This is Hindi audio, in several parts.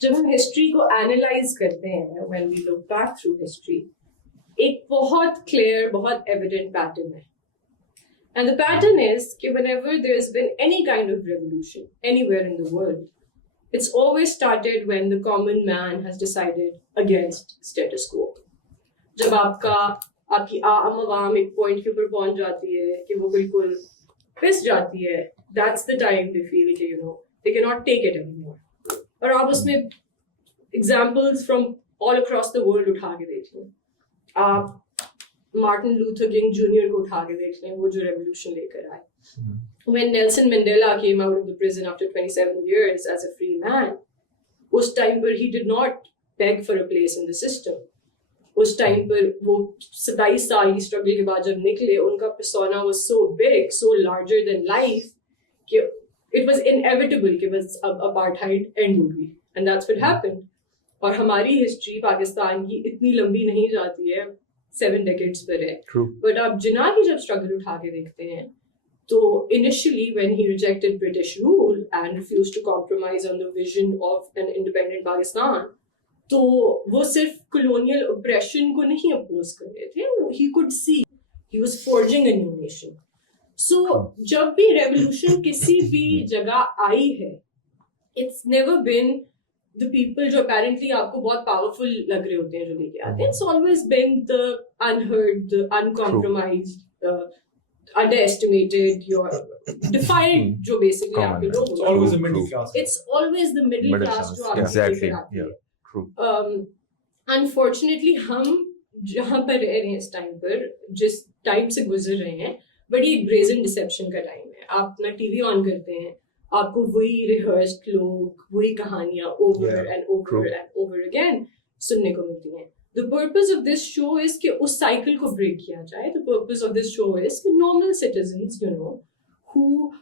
जब हम हिस्ट्री को एनालाइज करते हैं, when we look back through history, एक बहुत क्लियर, बहुत एविडेंट पैटर्न है. And the pattern is that whenever there's been any kind of revolution anywhere in the world, it's always started when the common man has decided against status quo. जब आपकी आवाम एक पॉइंट के ऊपर पहुंच जाती है कि वो बिल्कुल पिस जाती है, that's the time they feel कि they cannot take it anymore. और आप उसमें examples from all across the world उठा के देख लें. आप मार्टिन लूथर किंग जूनियर को उठा के देख लें, वो जो रेवोल्यूशन लेकर आए. When Nelson Mandela came out of the prison after 27 years as a free man, उस टाइम पर he did not beg for a place in the system. उस टाइम पर वो 27 साल की स्ट्रगल के बाद जब निकले, उनका persona was so big, so larger than life कि it was inevitable कि बस अब apartheid end होगी. And that's what happened. और हमारी हिस्ट्री पाकिस्तान की इतनी लंबी नहीं जाती है, 7 decades पर है. But आप जिन्ना की जब स्ट्रगल उठा के देखते हैं, तो initially when he rejected British rule and refused to compromise on the vision of an independent Pakistan, तो वो सिर्फ colonial oppression को नहीं oppose कर रहे थे. He could see he was forging a new nation. So जब भी revolution किसी भी जगह आई है, it's never been the people जो apparently आपको बहुत powerful लग रहे होते हैं जो लेके आते हैं. It's always been the unheard, the uncompromised, underestimated, your defiant जो basically आपके लोग. It's always the middle class. It's always the middle class जो आपको exactly. लेकर आती है. True. Unfortunately हम जहाँ पर रह रहे हैं इस टाइम पर, जिस टाइम से गुजर रहे हैं, बड़ी brazen deception का टाइम है. आप अपना टीवी ऑन करते हैं, आपको वही rehearsed लोग, वही कहानियाँ over and over and over again सुनने को मिलती हैं. The purpose of this show is कि उस cycle को break किया जाए. The purpose of this show is कि normal citizens, who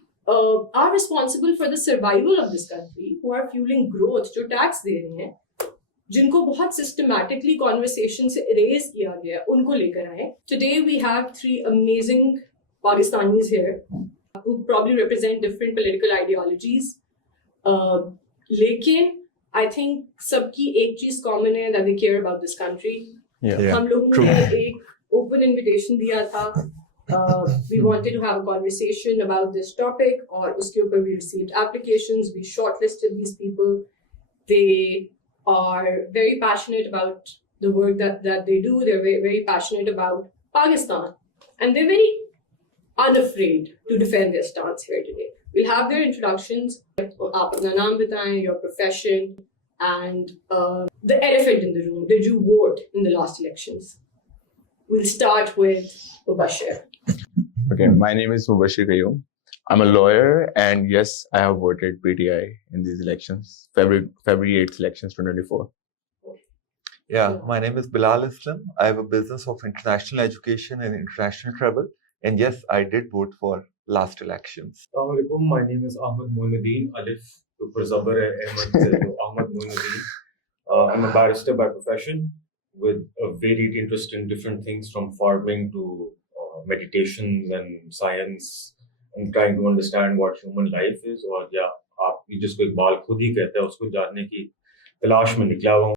are responsible for the survival of this country, who are fueling growth, जो tax दे रहे हैं, जिनको बहुत systematically conversation से erase किया गया, उनको लेकर आए. Today we have 3 amazing Pakistanis here who probably represent different political ideologies. लेकिन I think सबकी एक चीज common है, that they care about this country. हम लोगों ने एक open invitation दिया था. We wanted to have a conversation about this topic, और उसके ऊपर we received applications. We shortlisted these people. They are very passionate about the work that they do. They're very, very passionate about Pakistan, and they're very unafraid to defend their stance here today. We'll have their introductions. आप अपना नाम बताएं, your profession, and the elephant in the room. Did you vote in the last elections? We'll start with Mubashir. Okay, my name is Mubashir Qayyum. I'm a lawyer, and yes, I have voted PTI in these elections, February 8th elections 2024. Yeah, my name is Bilal Islam. I have a business of international education and international travel. And yes, I did vote for last elections. Assalamualaikum. My name is Ahmad Moinuddin. Alif Upar Zabar hai, Ahmad se, Ahmad Moinuddin. I'm a barrister by profession with a varied interest in different things from farming to meditations and science. I'm trying to understand what human life is. और या आप जिसको इकबाल खुद ही कहते हैं, उसको जानने की तलाश में निकला हुआ हूँ.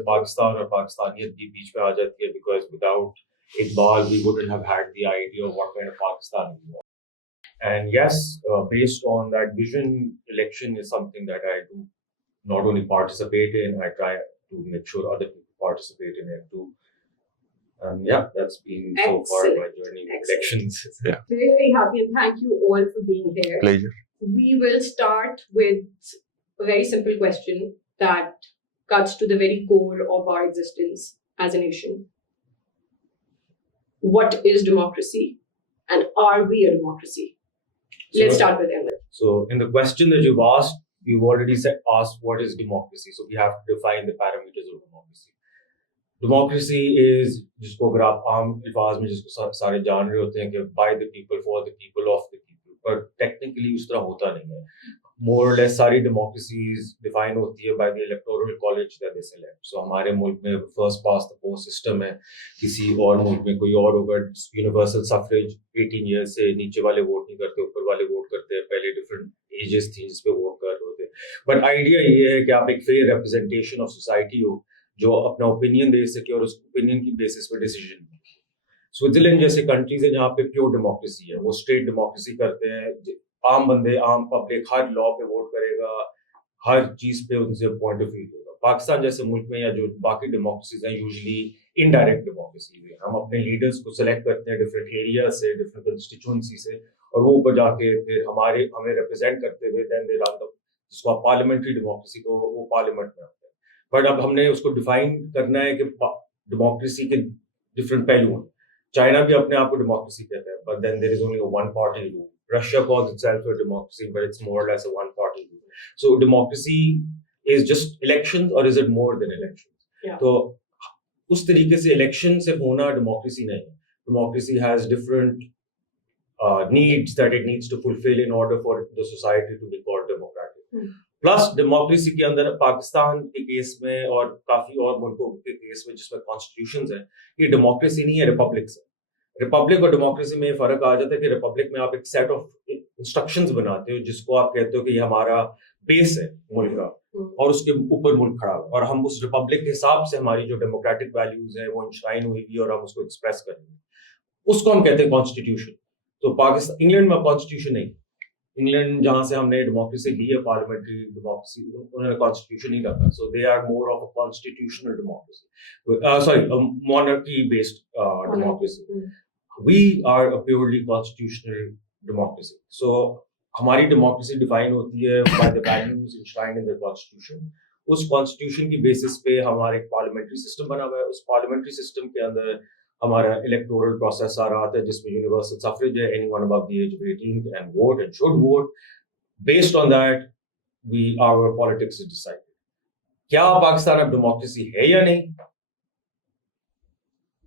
पाकिस्तान और पाकिस्तानियत भी बीच में आ जाती है, because without Iqbal, we wouldn't have had the idea of what kind of Pakistan we want. And yes, based on that vision, election is something that I do not only participate in, I try to make sure other people participate in it too. And yeah, that's been so far my journey with elections. Yeah. Very, very happy, and thank you all for being here. Pleasure. We will start with a very simple question that cuts to the very core of our existence as a nation. What is democracy, and are we a democracy? Let's start with Ahmed. So in the question that you've asked, you've already asked what is democracy. So we have to define the parameters of democracy. Democracy is जिसको अगर आप आम अल्फाज में जिसको सारे जान रहे होते हैं कि by the people, for the people, of the people, पर technically उस तरह होता नहीं है. more or less सारी democracies define होती है by the electoral college that they select. So हमारे मुल्क में first past the post system है, किसी और मुल्क में कोई और होगा, universal suffrage 18 years से नीचे वाले वोट नहीं करते, ऊपर वाले वोट करते हैं, पहले different ages थी जिस पे वोट कर रहे होते. But idea ये है कि आप एक fair representation of society हो, जो अपना opinion दे सके और उस opinion की basis पे decision. स्विट्जरलैंड जैसे कंट्रीज है जहाँ पे प्योर डेमोक्रेसी है, वो स्ट्रेट डेमोक्रेसी करते हैं, आम बंदे आम पब्लिक हर लॉ पे वोट करेगा, हर चीज पे उनसे पॉइंट ऑफ व्यू देगा. पाकिस्तान जैसे मुल्क में या जो बाकी डेमोक्रेसीज हैं यूजुअली इनडायरेक्ट डेमोक्रेसी है. हम अपने लीडर्स को सिलेक्ट करते हैं डिफरेंट एरिया से, डिफरेंट कंस्टिट्यूएंसी से, और वो ऊपर जाके फिर हमें रिप्रेजेंट करते हुए देन दे रन द, जिसको आप पार्लियामेंट्री डेमोक्रेसी को, वो पार्लियामेंट में आते हैं. बट अब हमने उसको डिफाइन करना है कि डेमोक्रेसी के डिफरेंट पहलू हैं. चाइना भी अपने आप को डेमोक्रेसी कहता है, but then there is only a one party rule. Russia calls itself a democracy, but it's more or less a one party rule. So democracy is just elections, or is it more than elections? Yeah. तो उस तरीके से इलेक्शन से होना डेमोक्रेसी नहीं है. Democracy has different needs that it needs to fulfill in order for the society to be called democratic. Plus democracy के अंदर पाकिस्तान के केस में और काफी और मुल्कों के केस में जिसमें कॉन्स्टिट्यूशंस हैं, ये डेमोक्रेसी नहीं है, रिपब्लिक्स है. रिपब्लिक और डेमोक्रेसी में फर्क आ जाता है कि रिपब्लिक में आप एक सेट ऑफ इंस्ट्रक्शंस बनाते हो जिसको आप कहते हो कि ये हमारा बेस है मुल्क का, और उसके ऊपर मुल्क खड़ा है, और हम उस रिपब्लिक के हिसाब से हमारी जो डेमोक्रेटिक वैल्यूज है वो इंश्राइन हुई भी, और हम उसको एक्सप्रेस करेंगे, उसको हम कहते हैं कॉन्स्टिट्यूशन. तो पाकिस्तान, इंग्लैंड में कॉन्स्टिट्यूशन नहीं. इंग्लैंड जहां से हमने डेमोक्रेसी ली है, पार्लियामेंट्री डेमोक्रेसी, उन्होंने कॉन्स्टिट्यूशन नहीं रखा. So they are more of a constitutional democracy, sorry monarchy based democracy. We are a purely constitutional democracy. So हमारी डेमोक्रेसी डिफाइन होती है by the values enshrined in the constitution. उस कॉन्स्टिट्यूशन की बेसिस पे हमारे एक पार्लियामेंट्री सिस्टम बना हुआ है. उस पार्लियामेंट्री सिस्टम के अंदर हमारा इलेक्टोरल प्रोसेस आ रहा था जिसमें यूनिवर्सल सफरेज है, anyone above the age of 18 can vote and should vote. Based on that our politics is decided. क्या पाकिस्तान अब डेमोक्रेसी है या नहीं?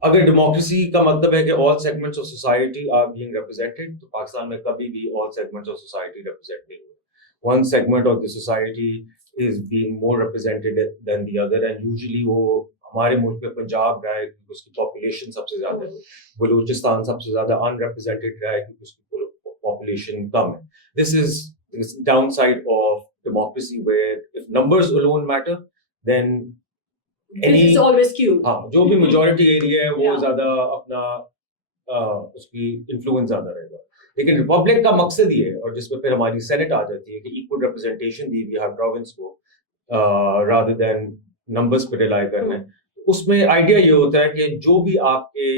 अगर डेमोक्रेसी का मतलब है कि all segments of society are being represented, तो पाकिस्तान में कभी भी all segments of society represent नहीं हुए. One segment of the society is being more represented than the other, and usually वो हमारे मुल्क में पंजाब रहा है क्योंकि उसकी पॉपुलेशन सबसे ज्यादा है, बलूचिस्तान सबसे ज्यादा अनरिप्रेजेंटेड रहा है क्योंकि उसकी पॉपुलेशन कम है. This is downside of democracy where if numbers alone matter then This is always skewed. हाँ, जो भी मेजॉरिटी एरिया है वो Yeah. ज्यादा अपना उसकी इन्फ्लुएंस ज्यादा रहेगा. लेकिन रिपब्लिक का मकसद ये है, और जिसमें फिर हमारी सेनेट आ जाती है कि इक्वल रिप्रेजेंटेशन दी हुई हर प्रोविंस को रादर देन नंबर्स पे रिलाई करना है. उसमें आइडिया ये होता है कि जो भी आपके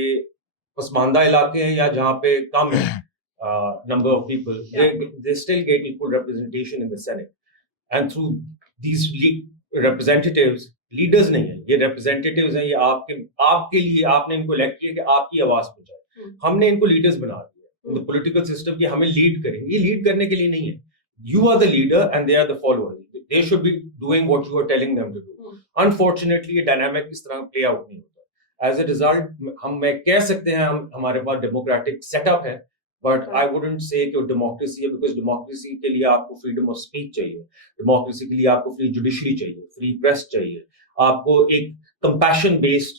पसमानदा इलाके हैं या जहाँ पे कम है number of people, they still get equal representation in the Senate. And through these representatives, leaders नहीं है, ये रिप्रेजेंटेटिव्स हैं, ये आपके लिए आपने इनको इलेक्ट किया कि आपकी आवाज पहुंचाए. हमने इनको लीडर्स बना दिया इन द पॉलिटिकल सिस्टम कि हमें लीड करेंगे. ये लीड करने के लिए नहीं है. You are the leader and they are the followers. They should be doing what you are telling them to do. Unfortunately ये डायनामिक इस तरह प्ले आउट नहीं होता. एज अ रिजल्ट मैं कह सकते हैं हमारे पास डेमोक्रेटिक सेटअप है, बट आई वुडंट से कि डेमोक्रेसी है, बिकॉज डेमोक्रेसी के लिए आपको फ्रीडम ऑफ स्पीच चाहिए, डेमोक्रेसी के लिए आपको फ्री जुडिशरी चाहिए, फ्री प्रेस चाहिए, आपको एक कंपैशन बेस्ड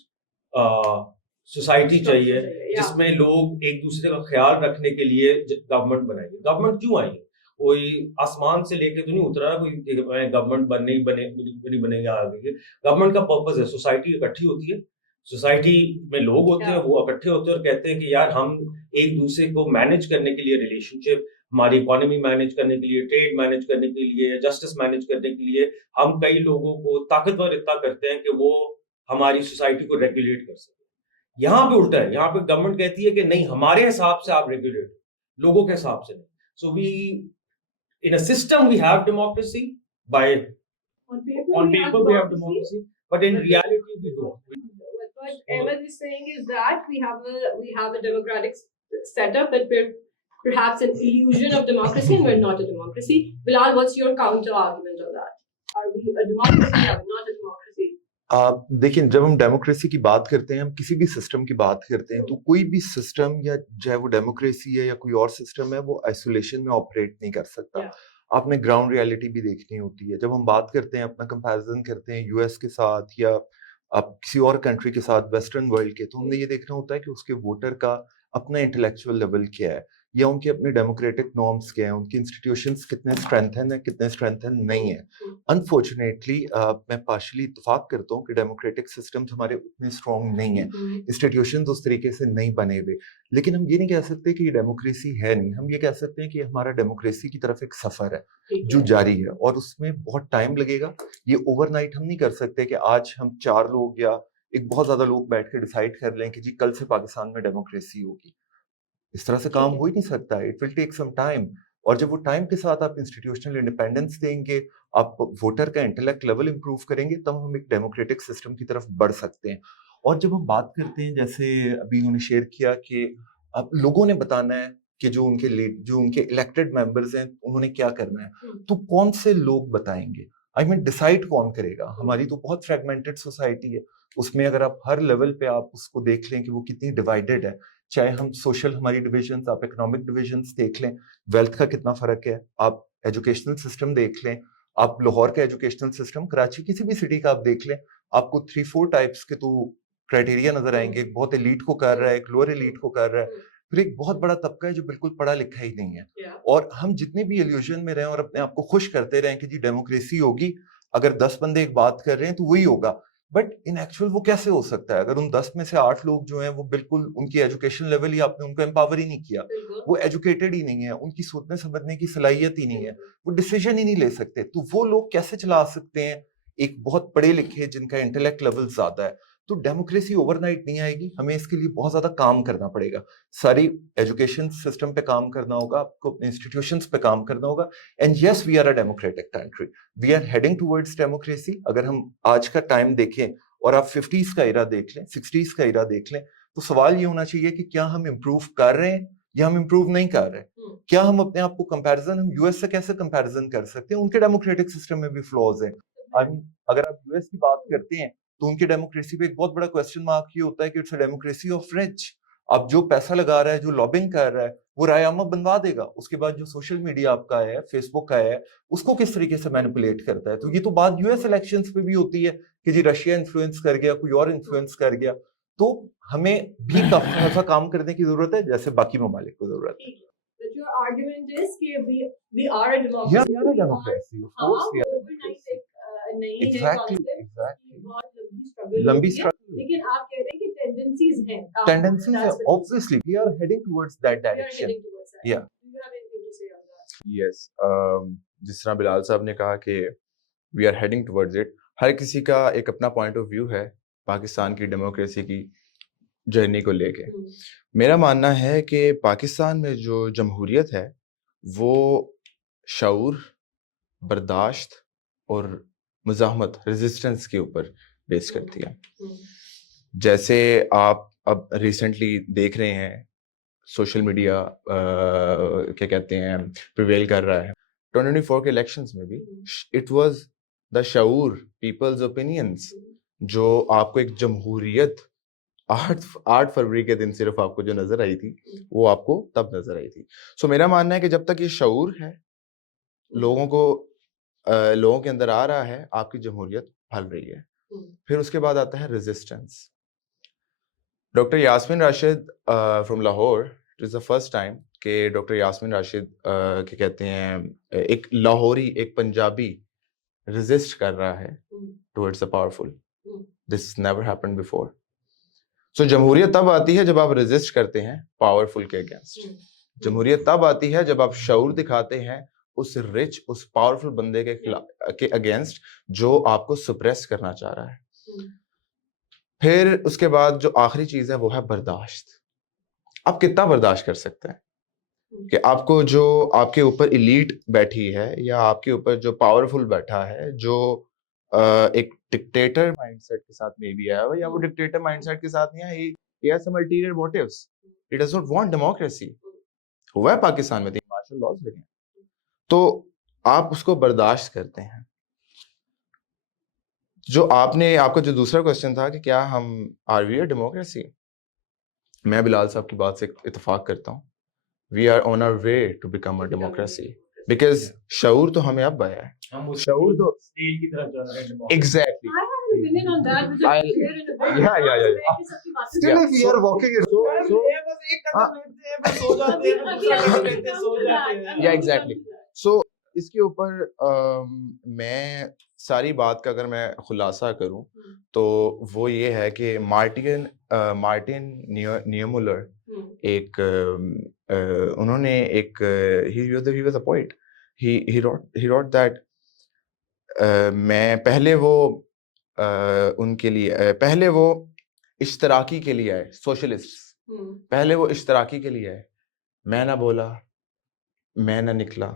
सोसाइटी चाहिए जिसमें लोग एक दूसरे का ख्याल रखने के लिए गवर्नमेंट बनाएगी. गवर्नमेंट क्यों आई है? कोई आसमान से लेके तो नहीं उतरा, कोई गवर्नमेंट बनेगा आगे. गवर्नमेंट का पर्पस है सोसाइटी इकट्ठी होती है, सोसाइटी में लोग होते हैं, वो इकट्ठे होते हैं और कहते हैं कि यार हम एक दूसरे को मैनेज करने के लिए, रिलेशनशिप, हमारी इकोनॉमी मैनेज करने के लिए, ट्रेड मैनेज करने के लिए, जस्टिस मैनेज करने के लिए हम कई लोगों को ताकतवर इतना करते हैं कि वो हमारी सोसाइटी को रेगुलेट कर सके. यहाँ पे उल्टा है, यहाँ पे गवर्नमेंट कहती है कि नहीं, हमारे हिसाब से आप रेगुलेट, लोगों के हिसाब से नहीं. So we in a system we have democracy, by on paper we have democracy, but in reality we don't. What Ahmed is saying is that we have a democratic setup, but we're perhaps an illusion of democracy, and we're not a democracy. Bilal, what's your counter argument on that? Are we a democracy? Are we not a democracy? देखिए, जब हम डेमोक्रेसी की बात करते हैं, हम किसी भी सिस्टम की बात करते हैं, तो कोई भी सिस्टम, या चाहे वो डेमोक्रेसी है या कोई और सिस्टम है, वो आइसोलेशन में ऑपरेट नहीं कर सकता. आपने ग्राउंड रियलिटी भी देखनी होती है। जब हम बात करते हैं, अपना कंपैरिजन करते हैं यूएस के साथ या आप किसी और कंट्री के साथ वेस्टर्न वर्ल्ड के, तो हमने ये देखना होता है कि उसके वोटर का अपना इंटेलेक्चुअल लेवल क्या है, या उनके अपने डेमोक्रेटिक नॉर्म्स क्या हैं, उनकी इंस्टीट्यूशंस कितने स्ट्रेंथन है, कितने स्ट्रेंथन नहीं है। अनफॉर्चुनेटली मैं पार्शली इत्तेफाक करता हूँ कि डेमोक्रेटिक सिस्टम्स हमारे उतने स्ट्रॉन्ग नहीं है, इंस्टीट्यूशंस उस तरीके से नहीं बने हुए। लेकिन हम ये नहीं कह सकते कि ये डेमोक्रेसी है नहीं, हम ये कह सकते हैं कि हमारा डेमोक्रेसी की तरफ एक सफर है जो जारी है, और उसमें बहुत टाइम लगेगा। ये ओवरनाइट हम नहीं कर सकते कि आज हम 4 लोग या एक बहुत ज्यादा लोग बैठ के डिसाइड कर लें कि जी कल से पाकिस्तान में डेमोक्रेसी होगी। इस तरह से काम हो ही नहीं सकता, it will take some time. और जब वो टाइम के साथ आप इंस्टीट्यूशनल इंडिपेंडेंस देंगे, आप वोटर का इंटेलेक्ट लेवल इंप्रूव करेंगे, तब हम एक डेमोक्रेटिक सिस्टम की तरफ बढ़ सकते हैं। और जब हम बात करते हैं, जैसे अभी उन्होंने शेयर किया कि अब लोगों ने बताना है कि जो उनके इलेक्टेड मेंबर्स हैं उन्होंने क्या करना है, तो कौन से लोग बताएंगे? आई मीन डिसाइड कौन करेगा? हमारी तो बहुत फ्रेगमेंटेड सोसाइटी है, उसमें अगर आप हर लेवल पे आप उसको देख लें कि वो कितनी डिवाइडेड है, चाहे हम सोशल हमारी डिविजन, आप इकोनॉमिक डिविजन देख लें, वेल्थ का कितना फर्क है, आप एजुकेशनल सिस्टम देख लें, आप लाहौर का एजुकेशनल सिस्टम, कराची किसी भी सिटी का आप देख लें, आपको 3-4 टाइप्स के तो क्राइटेरिया नजर आएंगे। एक बहुत एलीट को कर रहा है, एक लोअर एलीट को कर रहा है, फिर एक बहुत बड़ा तबका है जो बिल्कुल पढ़ा लिखा ही नहीं है। और हम जितने भी इल्यूजन में रहें और अपने आप को खुश करते रहें कि जी डेमोक्रेसी होगी, अगर 10 बंदे एक बात कर रहे हैं तो वही होगा, बट इन एक्चुअल वो कैसे हो सकता है? अगर उन 10 में से 8 लोग जो हैं वो बिल्कुल उनकी एजुकेशन लेवल ही आपने उनको एम्पावर ही नहीं किया, वो एजुकेटेड ही नहीं है, उनकी सोचने समझने की सलाहियत ही नहीं है, वो डिसीजन ही नहीं ले सकते, तो वो लोग कैसे चला सकते हैं एक बहुत पढ़े लिखे जिनका इंटेलेक्ट लेवल ज्यादा है? तो डेमोक्रेसी ओवरनाइट नहीं आएगी, हमें इसके लिए बहुत ज्यादा काम करना पड़ेगा। सारी एजुकेशन सिस्टम पे काम करना होगा, आपको अपने इंस्टीट्यूशंस पे काम करना होगा। And yes, we are a democratic country, we are heading towards democracy. अगर हम आज का टाइम देखें और आप 50s का इरा देख लें, 60s का इरा देख लें, तो सवाल ये होना चाहिए कि क्या हम इम्प्रूव कर रहे हैं या हम इम्प्रूव नहीं कर रहे? क्या हम अपने आप को कंपैरिजन, हम यूएस से कैसे कंपैरिजन कर सकते हैं? उनके डेमोक्रेटिक सिस्टम में भी फ्लॉज है। अगर आप यूएस की बात करते हैं तो उनकी डेमोक्रेसी पे एक बहुत बड़ा क्वेश्चन मार्क ये होता है कि it's a democracy of rich. अब जो पैसा लगा रहा है, जो लॉबिंग कर रहा है, वो राय आमा बनवा देगा। उसके बाद जो सोशल मीडिया आपका है, फेसबुक का है, उसको किस तरीके से मैनिपुलेट करता है। तो ये तो बात यूएस इलेक्शंस पे भी होती है कि जी रशिया इन्फ्लुएंस कर गया, कोई और इन्फ्लुएंस कर गया। तो हमें भी काफी ऐसा काम करने की जरूरत है जैसे बाकी ममालिक को जरूरत है। But your argument is कि we are a democracy. Yeah, we are a democracy. Of course, we are a overnight democracy. नहीं है Exactly, concept, exactly. इसकी बहुत लंबी लंबी struggle struggle. लेकिन आप कह रहे हैं कि tendencies हैं। Tendencies That's are what obviously we are heading towards that we are direction. heading towards that. Yeah. Do you have anything to say on that? Yes जिस तरह बिलाल साहब ने कहा कि we are heading towards it, हर किसी का एक अपना पॉइंट ऑफ व्यू है पाकिस्तान की डेमोक्रेसी की जर्नी को लेके। मेरा मानना है कि पाकिस्तान में जो जमहूरियत है वो शऊर, बर्दाश्त और मुज़ाहमत, रेजिस्टेंस के ऊपर बेस करती है। जैसे आप अब रिसेंटली देख रहे हैं सोशल मीडिया क्या कहते हैं प्रिवेल कर रहा है। 2024 के इलेक्शंस में भी इट वाज द शऊर, पीपल्स ओपिनियंस, जो आपको एक जमहूरियत 8 फरवरी के दिन सिर्फ आपको जो नजर आई थी वो आपको तब नजर आई थी। सो मेरा मानना है कि जब तक ये शऊर है, लोगों के अंदर आ रहा है, आपकी जमहूरियत फल रही है। फिर उसके बाद आता है resistance. Doctor Yasmeen Rashid from Lahore, it is the first time कि डॉक्टर यास्मीन राशिद क्या कहते हैं एक लाहौरी, एक पंजाबी रेजिस्ट कर रहा है towards the powerful. This never happened before. So जमहूरियत तब आती है जब आप रेजिस्ट करते हैं पावरफुल के अगेंस्ट। जमहूरियत तब आती है जब आप शऊर दिखाते हैं उस रिच, उस पावरफुल बंदे के अगेंस्ट जो आपको सुप्रेस करना चाह रहा है। फिर उसके बाद जो आखिरी चीज है वो है बर्दाश्त। आप कितना बर्दाश्त कर सकते हैं कि आपको जो आपके ऊपर इलीट बैठी है या आपके ऊपर जो पावरफुल बैठा है, जो एक डिक्टेटर माइंडसेट के साथ में भी आया हुआ, या वो डिक्टेटर माइंडसेट के साथ नहीं है, he has some ulterior motives. He does not want democracy. हुआ है पाकिस्तान में 3 मार्शल लॉज लगे, तो आप उसको बर्दाश्त करते हैं। जो आपका जो दूसरा क्वेश्चन था कि क्या हम आर वी अ डेमोक्रेसी, मैं बिलाल साहब की बात से इत्तेफाक करता हूँ। We are on our way to become a democracy. Because शऊर तो हमें अब आया है. हम उस शऊर तो स्टेज की तरफ जा रहे हैं democracy. Exactly. I have an opinion on that, which I'll- is clear in a bit. Yeah. कि सबकी बातें Still, Yeah. if we are walking it, So बस एक कदम लेते हैं, बस सो जाते हैं, अभी दूसरा कदम अभी लेते हैं, सो जाते हैं. Yeah, exactly. सो इसके ऊपर मैं सारी बात का अगर मैं खुलासा करूं तो वो ये है कि मार्टिन नियमुलर एक उन्होंने एक he was a poet. he wrote that मैं पहले वो उनके लिए पहले वो इश्तराकी के लिए आए. सोशलिस्ट पहले वो इश्तराकी के लिए आए. मैं ना बोला, मैं ना निकला,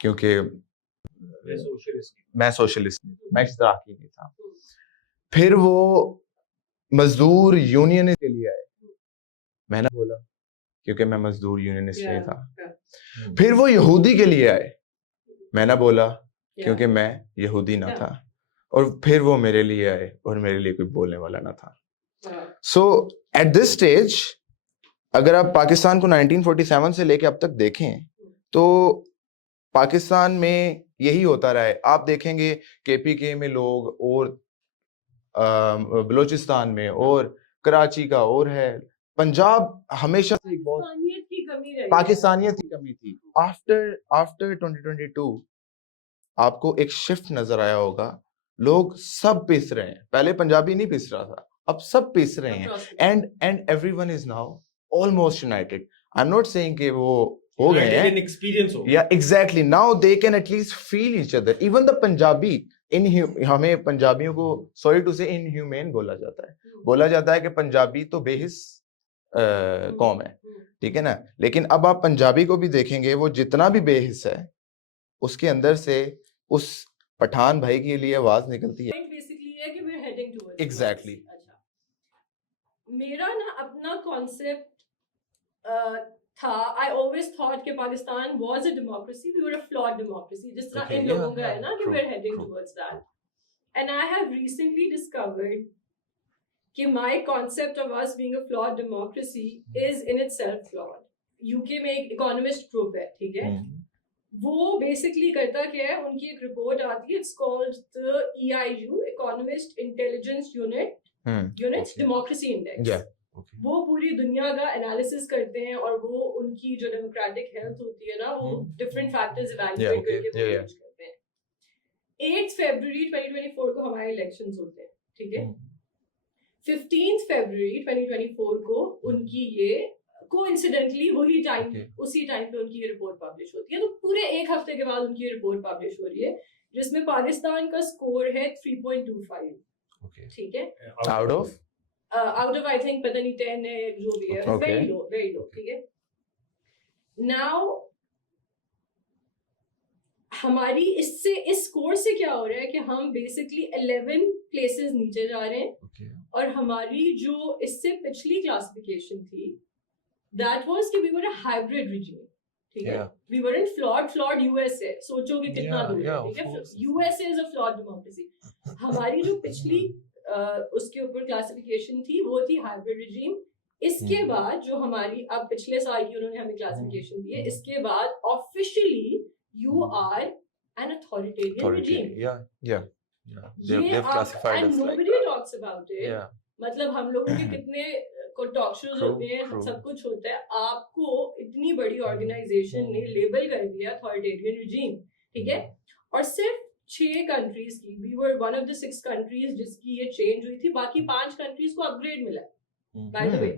क्योंकि मैं socialist हूँ. मैं सोशलिस्ट नहीं, मैं इश्तराकी नहीं था. फिर वो मजदूर यूनियनिस्ट के लिए आए. मैं ना बोला, क्योंकि मैं मजदूर यूनियनिस्ट नहीं था. फिर वो यहूदी के लिए आए. मैं ना बोला, क्योंकि मैं यहूदी ना था. और फिर वो मेरे लिए आए और मेरे लिए कोई बोलने वाला ना था. सो एट दिस स्टेज अगर आप पाकिस्तान को 1947 से लेके अब तक देखें तो पाकिस्तान में यही होता रहा है. आप देखेंगे केपीके में लोग और बलूचिस्तान में और कराची का और है. पंजाब हमेशा से एक बहुत पाकिस्तानियत की कमी रही है. पाकिस्तानियत की कमी थी. आफ्टर 2022 आपको एक शिफ्ट नजर आया होगा. लोग सब पिस रहे हैं. पहले पंजाबी नहीं पिस रहा था, अब सब पिस रहे हैं. And everyone is now almost United. I am not saying कि वो हो गए हैं. United in experience हो. या exactly. Now they can at least feel each other. Even the Punjabi हमें पंजाबियों को सॉरी टू से इनह्यूमेन बोला जाता है. बोला जाता है कि पंजाबी तो बेहिस कौम है, ठीक है ना. लेकिन अब आप पंजाबी को भी देखेंगे, वो जितना भी बेहिस है उसके अंदर से उस पठान भाई के लिए आवाज निकलती है. Point basically है कि we're heading towards Exactly. democracy. अच्छा, मेरा ना अपना कॉन्सेप्ट था. I always thought कि Pakistan was a democracy. We were a flawed democracy. जिस तरह Okay, इन लोगों yeah, का है yeah, ना कि true, we're heading true. towards that. And I have recently discovered कि my concept of us being a flawed democracy is in itself flawed. UK में एक economist group है, ठीक है. वो बेसिकली करता क्या है, उनकी एक रिपोर्ट आती है. It's called the EIU, economist intelligence units democracy index. Yeah. वो पूरी दुनिया का एनालिसिस करते हैं और वो उनकी जो डेमोक्रेटिक हेल्थ होती है ना, वो डिफरेंट फैक्टर्स इवैल्यूएट करके वो जज करते हैं. 8 फरवरी 2024 को हमारे इलेक्शंस होते हैं, ठीक है. 15 फरवरी 2024 को उनकी ये कोइंसिडेंटली वही टाइम उसी टाइम पे उनकी ये रिपोर्ट पब्लिश होती है. तो पूरे एक हफ्ते के बाद उनकी रिपोर्ट पब्लिश हो रही है जिसमें पाकिस्तान का स्कोर है 3.25. ठीक है. आउट ऑफ आई थिंक पता नहीं 10 है जो भी है. Very low. ठीक है. नाउ हमारी इस स्कोर से क्या हो रहा है कि हम बेसिकली 11 प्लेसेस नीचे जा रहे हैं. और हमारी जो इससे पिछली क्लासिफिकेशन थी that was कि we were a hybrid regime. ठीक है. We weren't flawed USA. सोचो कि कितना दूर है. ठीक है. USA is a flawed democracy. हमारी जो पिछली उसके ऊपर क्लासिफिकेशन थी वो थी हाइब्रिड रिजीम. इसके बाद जो हमारी अब पिछले साल की उन्होंने हमें क्लासिफिकेशन दी है, इसके बाद officially you are an authoritarian regime. They've classified and us like nobody that. talks about it. Yeah. मतलब हम लोगों के कितने को टॉक शोज होते हैं, सब कुछ होता है. आपको इतनी बड़ी ऑर्गेनाइजेशन ने लेबल कर दिया अथॉरिटेरियन रिजीम. ठीक है. और सिर्फ 6 कंट्रीज की, we were one of the 6 countries जिसकी ये चेंज हुई थी. बाकी 5 कंट्रीज को अपग्रेड मिला by the way.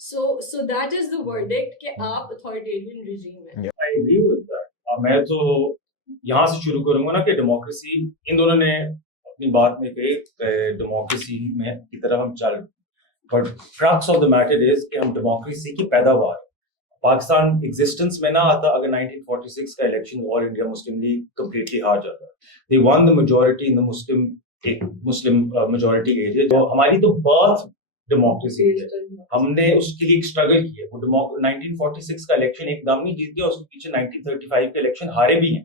So that is the verdict कि आप अथॉरिटेरियन रिजीम है. I agree with that. मैं तो यहाँ से शुरू करूंगा ना कि डेमोक्रेसी, इन दोनों ने अपनी बात में कही डेमोक्रेसी में की तरफ हम चल, but crux of the matter is कि हम डेमोक्रेसी की पैदावार, पाकिस्तान एग्जिस्टेंस में ना आता अगर 1946 का election all India Muslim League completely हार जाता. They won the majority in the Muslim majority area. जो हमारी तो बर्थ डेमोक्रेसी है, हमने उसके लिए एक स्ट्रगल किया. वो 1946 का इलेक्शन एकदम नहीं जीत गया, उसके पीछे 1935 के इलेक्शन हारे भी हैं.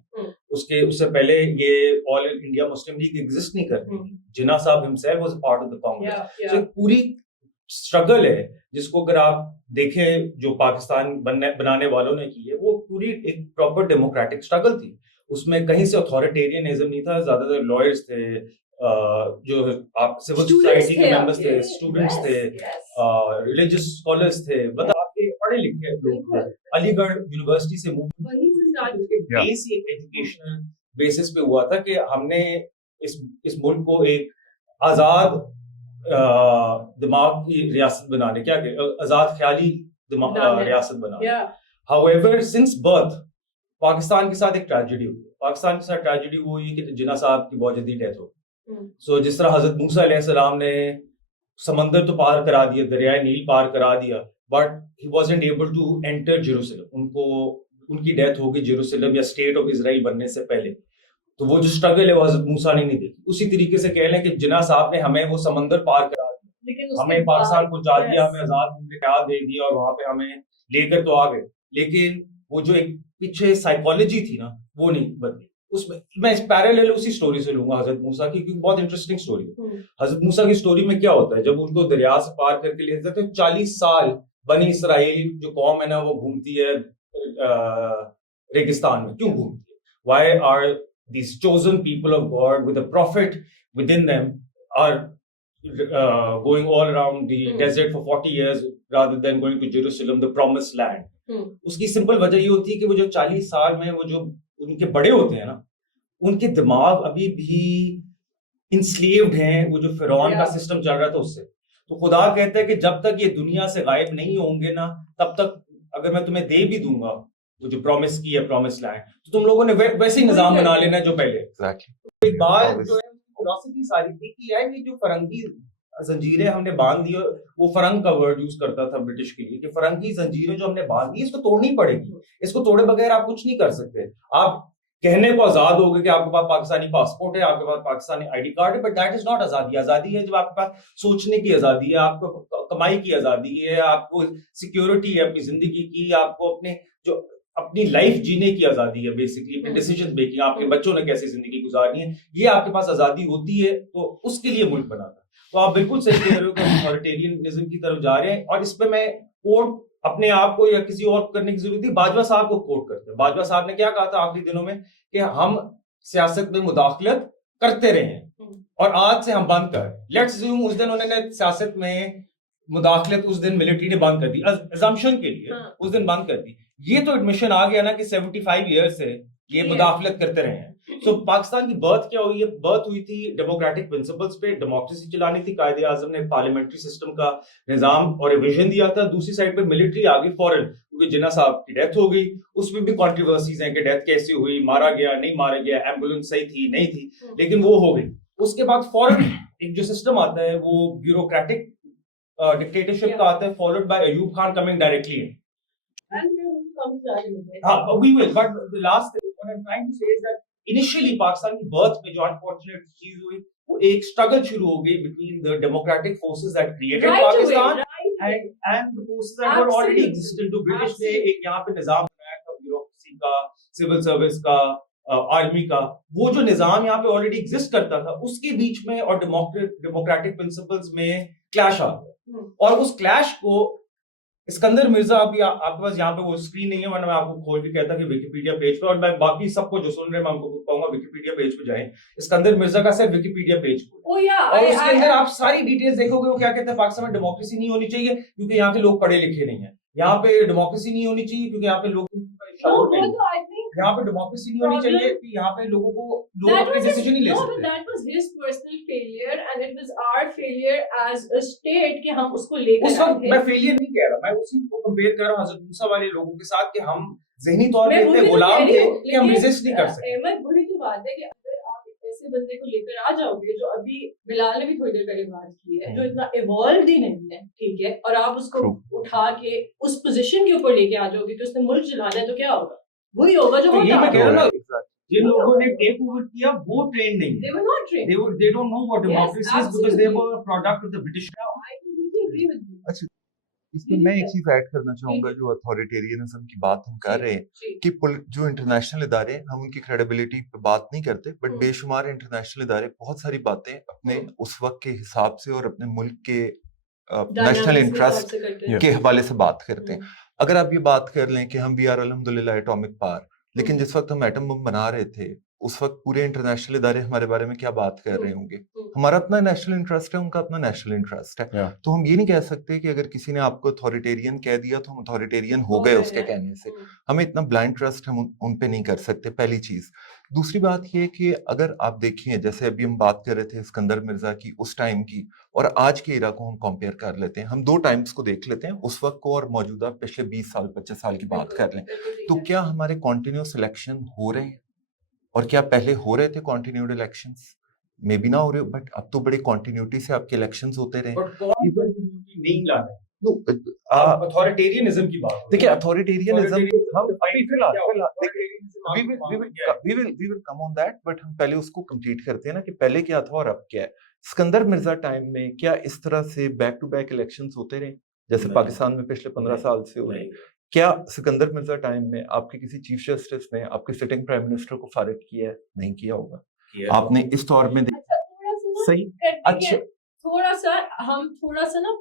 उससे पहले ये all India Muslim League exist नहीं करती. जिन्ना साहब himself was part of the Congress. So पूरी स्ट्रगल है जिसको अगर आप देखें जो पाकिस्तान बनाने वालों ने की है, वो पूरी एक प्रॉपर डेमोक्रेटिक स्ट्रगल थी। उसमें कहीं से अथॉरिटेरियनिज्म नहीं था, ज्यादातर लॉयर्स थे, जो आप सिविल सोसाइटी के मेंबर्स थे, स्टूडेंट्स थे, रिलीजियस स्कॉलर्स थे, मतलब आपके पढ़े लिखे लोग थे। अलीगढ़ यूनिवर्सिटी से मूव बेसिक एजुकेशनल बेसिस पे हुआ था कि हमने इस मुल्क को एक आजाद दिमाग की रियासत बनाने, क्या आजाद ख्याली रियासत बनाने। हाउएवर सिंस बर्थ पाकिस्तान के साथ एक ट्रेजेडी हुई। पाकिस्तान के साथ ट्रेजेडी वो हुई कि जिन्ना साहब की बहुत जल्दी डेथ हो गई। सो जिस तरह हजरत मूसा अलैहिस्सलाम ने समंदर तो पार करा दिया, दरियाए नील पार करा दिया, but he wasn't able to enter Jerusalem. उनकी डेथ हो गई जेरूसलम या स्टेट ऑफ इजराइल बनने से पहले। तो वो जो स्ट्रगल है वो हजरत मूसा ने नहीं देखी। उसी तरीके से कह लें कि जिन्ना साहब ने हमें वो समंदर पार करा दिया, हमें पाकिस्तान पहुंचा दिया, हमें आजाद मुल्क दे दिया और वहां पे हमें लेकर तो आ गए, लेकिन वो जो एक पीछे साइकोलॉजी थी ना वो नहीं बदली। उसमें मैं इस पैरेलल उसी स्टोरी से लूंगा हजरत मूसा की, क्योंकि बहुत इंटरेस्टिंग स्टोरी है। हजरत मूसा की स्टोरी में क्या होता है, जब उनको दरिया से पार करके ले जाते हैं, 40 साल बनी इसराइल जो कौम है ना वो घूमती है रेगिस्तान में। क्यों घूमती है? Why are these chosen people of God with a prophet within them are going all around the desert for 40 years rather than going to Jerusalem, the promised land? उसकी सिंपल वजह ये होती है कि वो जो 40 साल में वो जो उनके बड़े होते हैं ना, उनके दिमाग अभी भी इंस्लेव्ड हैं वो जो फिरौन का सिस्टम चल रहा था उससे। तो खुदा कहता है कि जब तक ये दुनिया से गायब नहीं होंगे ना, तब तक अगर मैं तुम्हें दे भी दूंगा वो जो प्रॉमिस की है, प्रॉमिस लैंड, तो तुम लोगों ने वैसे ही निजाम बना लेना जो पहले। Exactly. एक बात जो है फिलॉसफी सारी थी कि यार ये जो फरंगी जंजीरें हमने बांध दी, वो फरंग का वर्ड यूज करता था ब्रिटिश के लिए कि फरंगी जंजीरें जो हमने बांध दी इसको तोड़नी पड़ेगी, इसको तोड़े बगैर आप कुछ नहीं कर सकते। आप कहने को आजाद हो गए कि आपके पास पाकिस्तानी पासपोर्ट है, आपके पास पाकिस्तानी आईडी कार्ड है, बट दैट इज नॉट आजादी। आजादी है जब आपके पास सोचने की आजादी है, आपको कमाई की आजादी है, आपको सिक्योरिटी है अपनी जिंदगी की, आपको अपनी लाइफ जीने की आजादी है, बेसिकली अपने डिसीजन मेकिंग, आपके बच्चों ने कैसे जिंदगी गुजारनी है, ये आपके पास आजादी होती है, तो उसके लिए मुल्क बना था। तो आप बिल्कुल सही कह रहे हो कि अथॉरिटेरियनिज्म की तरफ जा रहे हैं, और इस पे मैं कोट अपने आप को या किसी और करने की जरूरत नहीं, बाजवा साहब को कोट करते हैं। बाजवा साहब ने क्या कहा था आखिरी दिनों में कि हम सियासत में मुदाखलत करते रहे हैं और आज से हम बंद कर। लेट्स अज्यूम उस दिन उन्होंने सियासत में मुदाखलत उस दिन मिलिट्री ने बंद कर दी, अजम्पशन के लिए उस दिन बंद कर दी। ये तो एडमिशन आ गया ना कि 75 ईयर्स से ये मुदाखलत करते रहे हैं। सो पाकिस्तान की बर्थ क्या हुई है? बर्थ हुई थी डेमोक्रेटिक प्रिंसिपल्स पे, डेमोक्रेसी चलानी थी, कायदे आजम ने पार्लियामेंट्री सिस्टम का निजाम और विजन दिया था। दूसरी साइड पे मिलिट्री आ गई फौरन, क्योंकि जिन्ना साहब की डेथ हो गई। उसमें भी कॉन्ट्रोवर्सीज हैं कि डेथ कैसे हुई, मारा गया नहीं मारा गया, एम्बुलेंस सही थी नहीं थी, लेकिन वो हो गई। उसके बाद फौरन एक जो सिस्टम आता है वो ब्यूरोक्रेटिक डिक्टेटरशिप का आता है, followed by Ayub Khan coming directly in. We will, but the last thing what I'm trying to say is that initially Pakistan की बर्थ में जो अनफॉर्चुनेट चीज हुई वो एक स्ट्रगल शुरू हो गई between the democratic forces that created Pakistan and the forces that were already existing. तो ब्रिटिश ने एक यहाँ पे निजाम बनाया था ब्यूरोक्रेसी का, सिविल सर्विस का, आर्मी का। वो जो निजाम यहाँ पे ऑलरेडी एग्जिस्ट करता था उसके बीच में और डेमोक्रेटिक प्रिंसिपल्स में क्लैश आ गया, और उस क्लैश को सिकंदर मिर्जा, अभी आपके पास यहाँ पे वो स्क्रीन नहीं है वरना मैं आपको खोल के कहता कि विकिपीडिया पेज पे, और मैं बाकी सबको जो सुन रहे हैं मैं उनको कहूंगा विकिपीडिया पेज पे जाएं, सिकंदर मिर्जा का सिर्फ विकिपीडिया पेज पे, और उसके अंदर आप सारी डिटेल्स देखोगे। वो क्या कहते हैं, पाकिस्तान में डेमोक्रेसी नहीं होनी चाहिए क्योंकि यहाँ के लोग पढ़े लिखे नहीं है, यहाँ पे डेमोक्रेसी नहीं होनी चाहिए क्योंकि यहाँ पे लोग यहाँ पे डेमोक्रेसी नहीं होनी चाहिए कि यहाँ पे लोग अपने डिसीजन नहीं ले सकते। That was his personal failure and it was our failure as a state कि हम उसको लेकर उस वक्त मैं फेलियर नहीं कह रहा, मैं उसी को कंपेयर कर रहा हूँ हजरत मूसा वाले लोगों के साथ कि हम ज़हनी तौर पे इतने गुलाम थे कि हम रेजिस्ट नहीं कर सकते। अहमद, वही तो बात है कि अगर आप एक ऐसे बंदे को लेकर आ जाओगे जो अभी बिलाल ने भी थोड़ी देर पहले बात की है, जो इतना इवॉल्व ही नहीं है, ठीक है, और आप उसको उठा के उस पोजीशन के ऊपर लेके आ जाओगे तो उसने मुल्क चलाना है, तो क्या होगा? वही होगा जो होता है। जिन लोगों ने टेक ओवर किया वो ट्रेन नहीं, they were not trained, they don't know what democracy is because they were a product of the British now. I completely agree with you. अच्छा, इसमें मैं एक चीज ऐड करना चाहूंगा, जो अथॉरिटेरियनिज्म की बात हम कर रहे हैं कि जो इंटरनेशनल इदारे हैं हम उनकी क्रेडिबिलिटी पे बात नहीं करते, बट बेशुमार इंटरनेशनल इदारे बहुत सारी बातें अपने उस वक्त के हिसाब से और अपने मुल्क के नेशनल Dynamics के इंटरेस्ट हिसाब से करते हैं। के हवाले से बात करते हैं। हम्म, अगर आप ये बात कर लें कि हम भी यार अल्हम्दुलिल्लाह एटॉमिक पावर, लेकिन हम्म, जिस वक्त हम एटम बम बना रहे थे उस वक्त पूरे इंटरनेशनल इदारे हमारे बारे में क्या बात कर रहे होंगे। हमारा अपना नेशनल इंटरेस्ट है, उनका अपना नेशनल इंटरेस्ट है। Yeah. तो हम ये नहीं कह सकते कि अगर किसी ने आपको अथॉरिटेरियन कह दिया तो हम अथॉरिटेरियन हो गए उसके कहने से। हमें इतना ब्लाइंड ट्रस्ट हम उन पे नहीं कर सकते, पहली चीज। दूसरी बात ये कि अगर आप देखिए, जैसे अभी हम बात कर रहे थे सिकंदर मिर्जा की उस टाइम की और आज के इरा को हम कंपेयर कर लेते हैं, हम दो टाइम्स को देख लेते हैं, उस वक्त को और मौजूदा पिछले 20 साल 25 साल की बात कर लें, तो क्या हमारे कॉन्टिन्यूस इलेक्शन हो रहे हैं? और क्या पहले हो रहे थे कॉन्टिन्यूड इलेक्शंस? मे बी ना हो रहे, बट अब तो बड़ी कॉन्टिन्यूटी से आपके इलेक्शंस होते रहे। But कौन continuity नहीं लाना है? No, आप अथॉरिटेरियनिज्म की बात हो। देखिए अथॉरिटेरियनिज्म हम Authoritarianism फिलहाल Authoritarianism we will come on that, but हम पहले उसको कंप्लीट करते हैं ना कि पहले क्या था और अब क्या है। सिकंदर मिर्जा टाइम में क्या इस तरह से बैक टू बैक इलेक्शंस होते रहे जैसे नहीं। पाकिस्तान में पिछले 15 साल से हो रहे हैं? क्या सिकंदर मिर्जा टाइम में आपके किसी चीफ जस्टिस ने आपके सिटिंग प्राइम मिनिस्टर को फारिग किया है? नहीं किया होगा। आपने इस दौर में अच्छा, थोड़ा सा ना सही करके अच्छा थोड़ा सा हम थोड़ा सा ना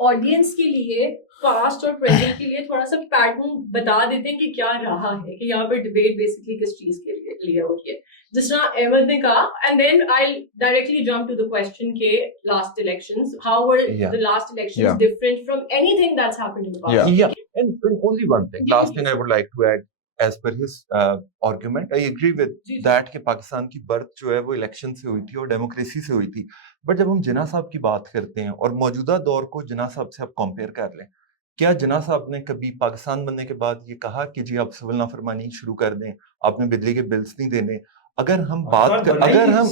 ऑडियंस के लिए पास्ट और प्रेजेंट के लिए थोड़ा सा पैटर्न बता देते हैं कि क्या रहा है, कि यहाँ पर डिबेट बेसिकली किस चीज के लिए हो रही है, जिस तरह अहमद ने कहा। And then I directly jump to the question के last elections, how were Yeah. The last elections Yeah. Different from anything that's happened in the past? Yeah. and only one thing, last thing I would like to add, as per his argument, I agree with जी, जी। that कि पाकिस्तान की बर्थ जो है वो इलेक्शन से हुई थी और डेमोक्रेसी से हुई थी। बट जब हम जिन्ना साहब की बात करते हैं और मौजूदा दौर को जिन्ना साहब से आप कंपेयर कर लें, क्या जिन्ना साहब ने कभी पाकिस्तान बनने के बाद ये कहा कि जी आप सिविल नाफरमानी शुरू कर दें, आपने बिजली के बिल्स नहीं देने? अगर हम बात कर, अगर हम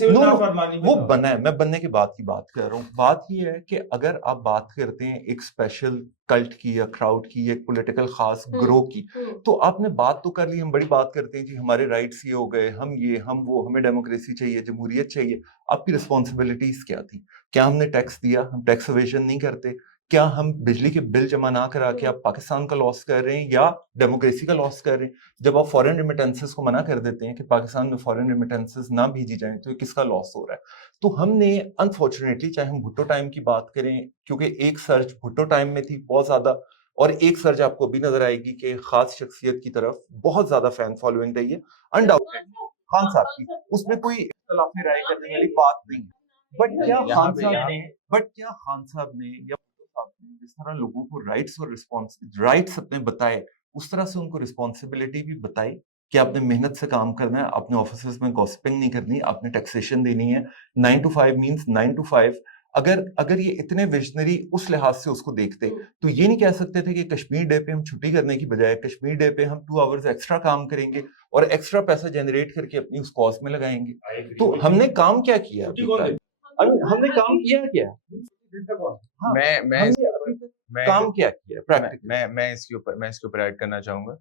वो बना है, मैं बनने के बाद की बात कर रहा हूँ। बात ये है कि अगर आप बात करते हैं एक स्पेशल कल्ट की या क्राउड की या एक पॉलिटिकल खास ग्रोह की, तो आपने बात तो कर ली, हम बड़ी बात करते हैं कि हमारे राइट्स ये हो गए, हम ये हम वो, हमें डेमोक्रेसी चाहिए, जमहूरियत चाहिए। आपकी रिस्पॉन्सिबिलिटीज क्या थी? क्या हमने टैक्स दिया? हम टैक्स एवेजन नहीं करते। क्या हम बिजली के बिल जमा ना करा के आप पाकिस्तान का लॉस कर रहे हैं या डेमोक्रेसी का लॉस कर रहे हैं? जब आप फॉरेन रिमिटेंसेस को मना कर देते हैं कि पाकिस्तान में फॉरेन रिमिटेंसेस ना भेजी जाएं, तो ये किसका लॉस हो रहा है? तो हमने अनफॉर्चुनेटली, चाहे हम भुट्टो टाइम की बात करें, क्योंकि एक सर्च भुट्टो टाइम में थी बहुत ज्यादा, और एक सर्च आपको भी नजर आएगी कि खास शख्सियत की तरफ बहुत ज्यादा फैन फॉलोइंग रही है अनडाउटेड खान साहब की, उसमें कोई इख्तिलाफ राय करने वाली बात नहीं है। बट क्या खान साहब ने या जिस तरह लोगों को राइट्स अपने बताए, उस तरह से उनको रिस्पॉन्सिबिलिटी भी बताई कि आपने मेहनत से काम करना है, आपने ऑफिस में गॉसिपिंग नहीं करनी, आपने टैक्सेशन देनी है, 9 to 5 मींस 9 to 5। अगर ये इतने विजनरी उस लिहाज से उसको देखते, तो ये नहीं कह सकते थे कि कश्मीर डे पे हम छुट्टी करने की बजाय कश्मीर डे पे हम 2 आवर्स एक्स्ट्रा काम करेंगे और एक्स्ट्रा पैसा जनरेट करके अपनी उस कॉज में लगाएंगे। तो हमने काम क्या किया? हमने काम किया क्या? हाँ, मैं काम क्या किया प्रैक्टिकली? मैं इसके ऊपर ऐड करना चाहूंगा।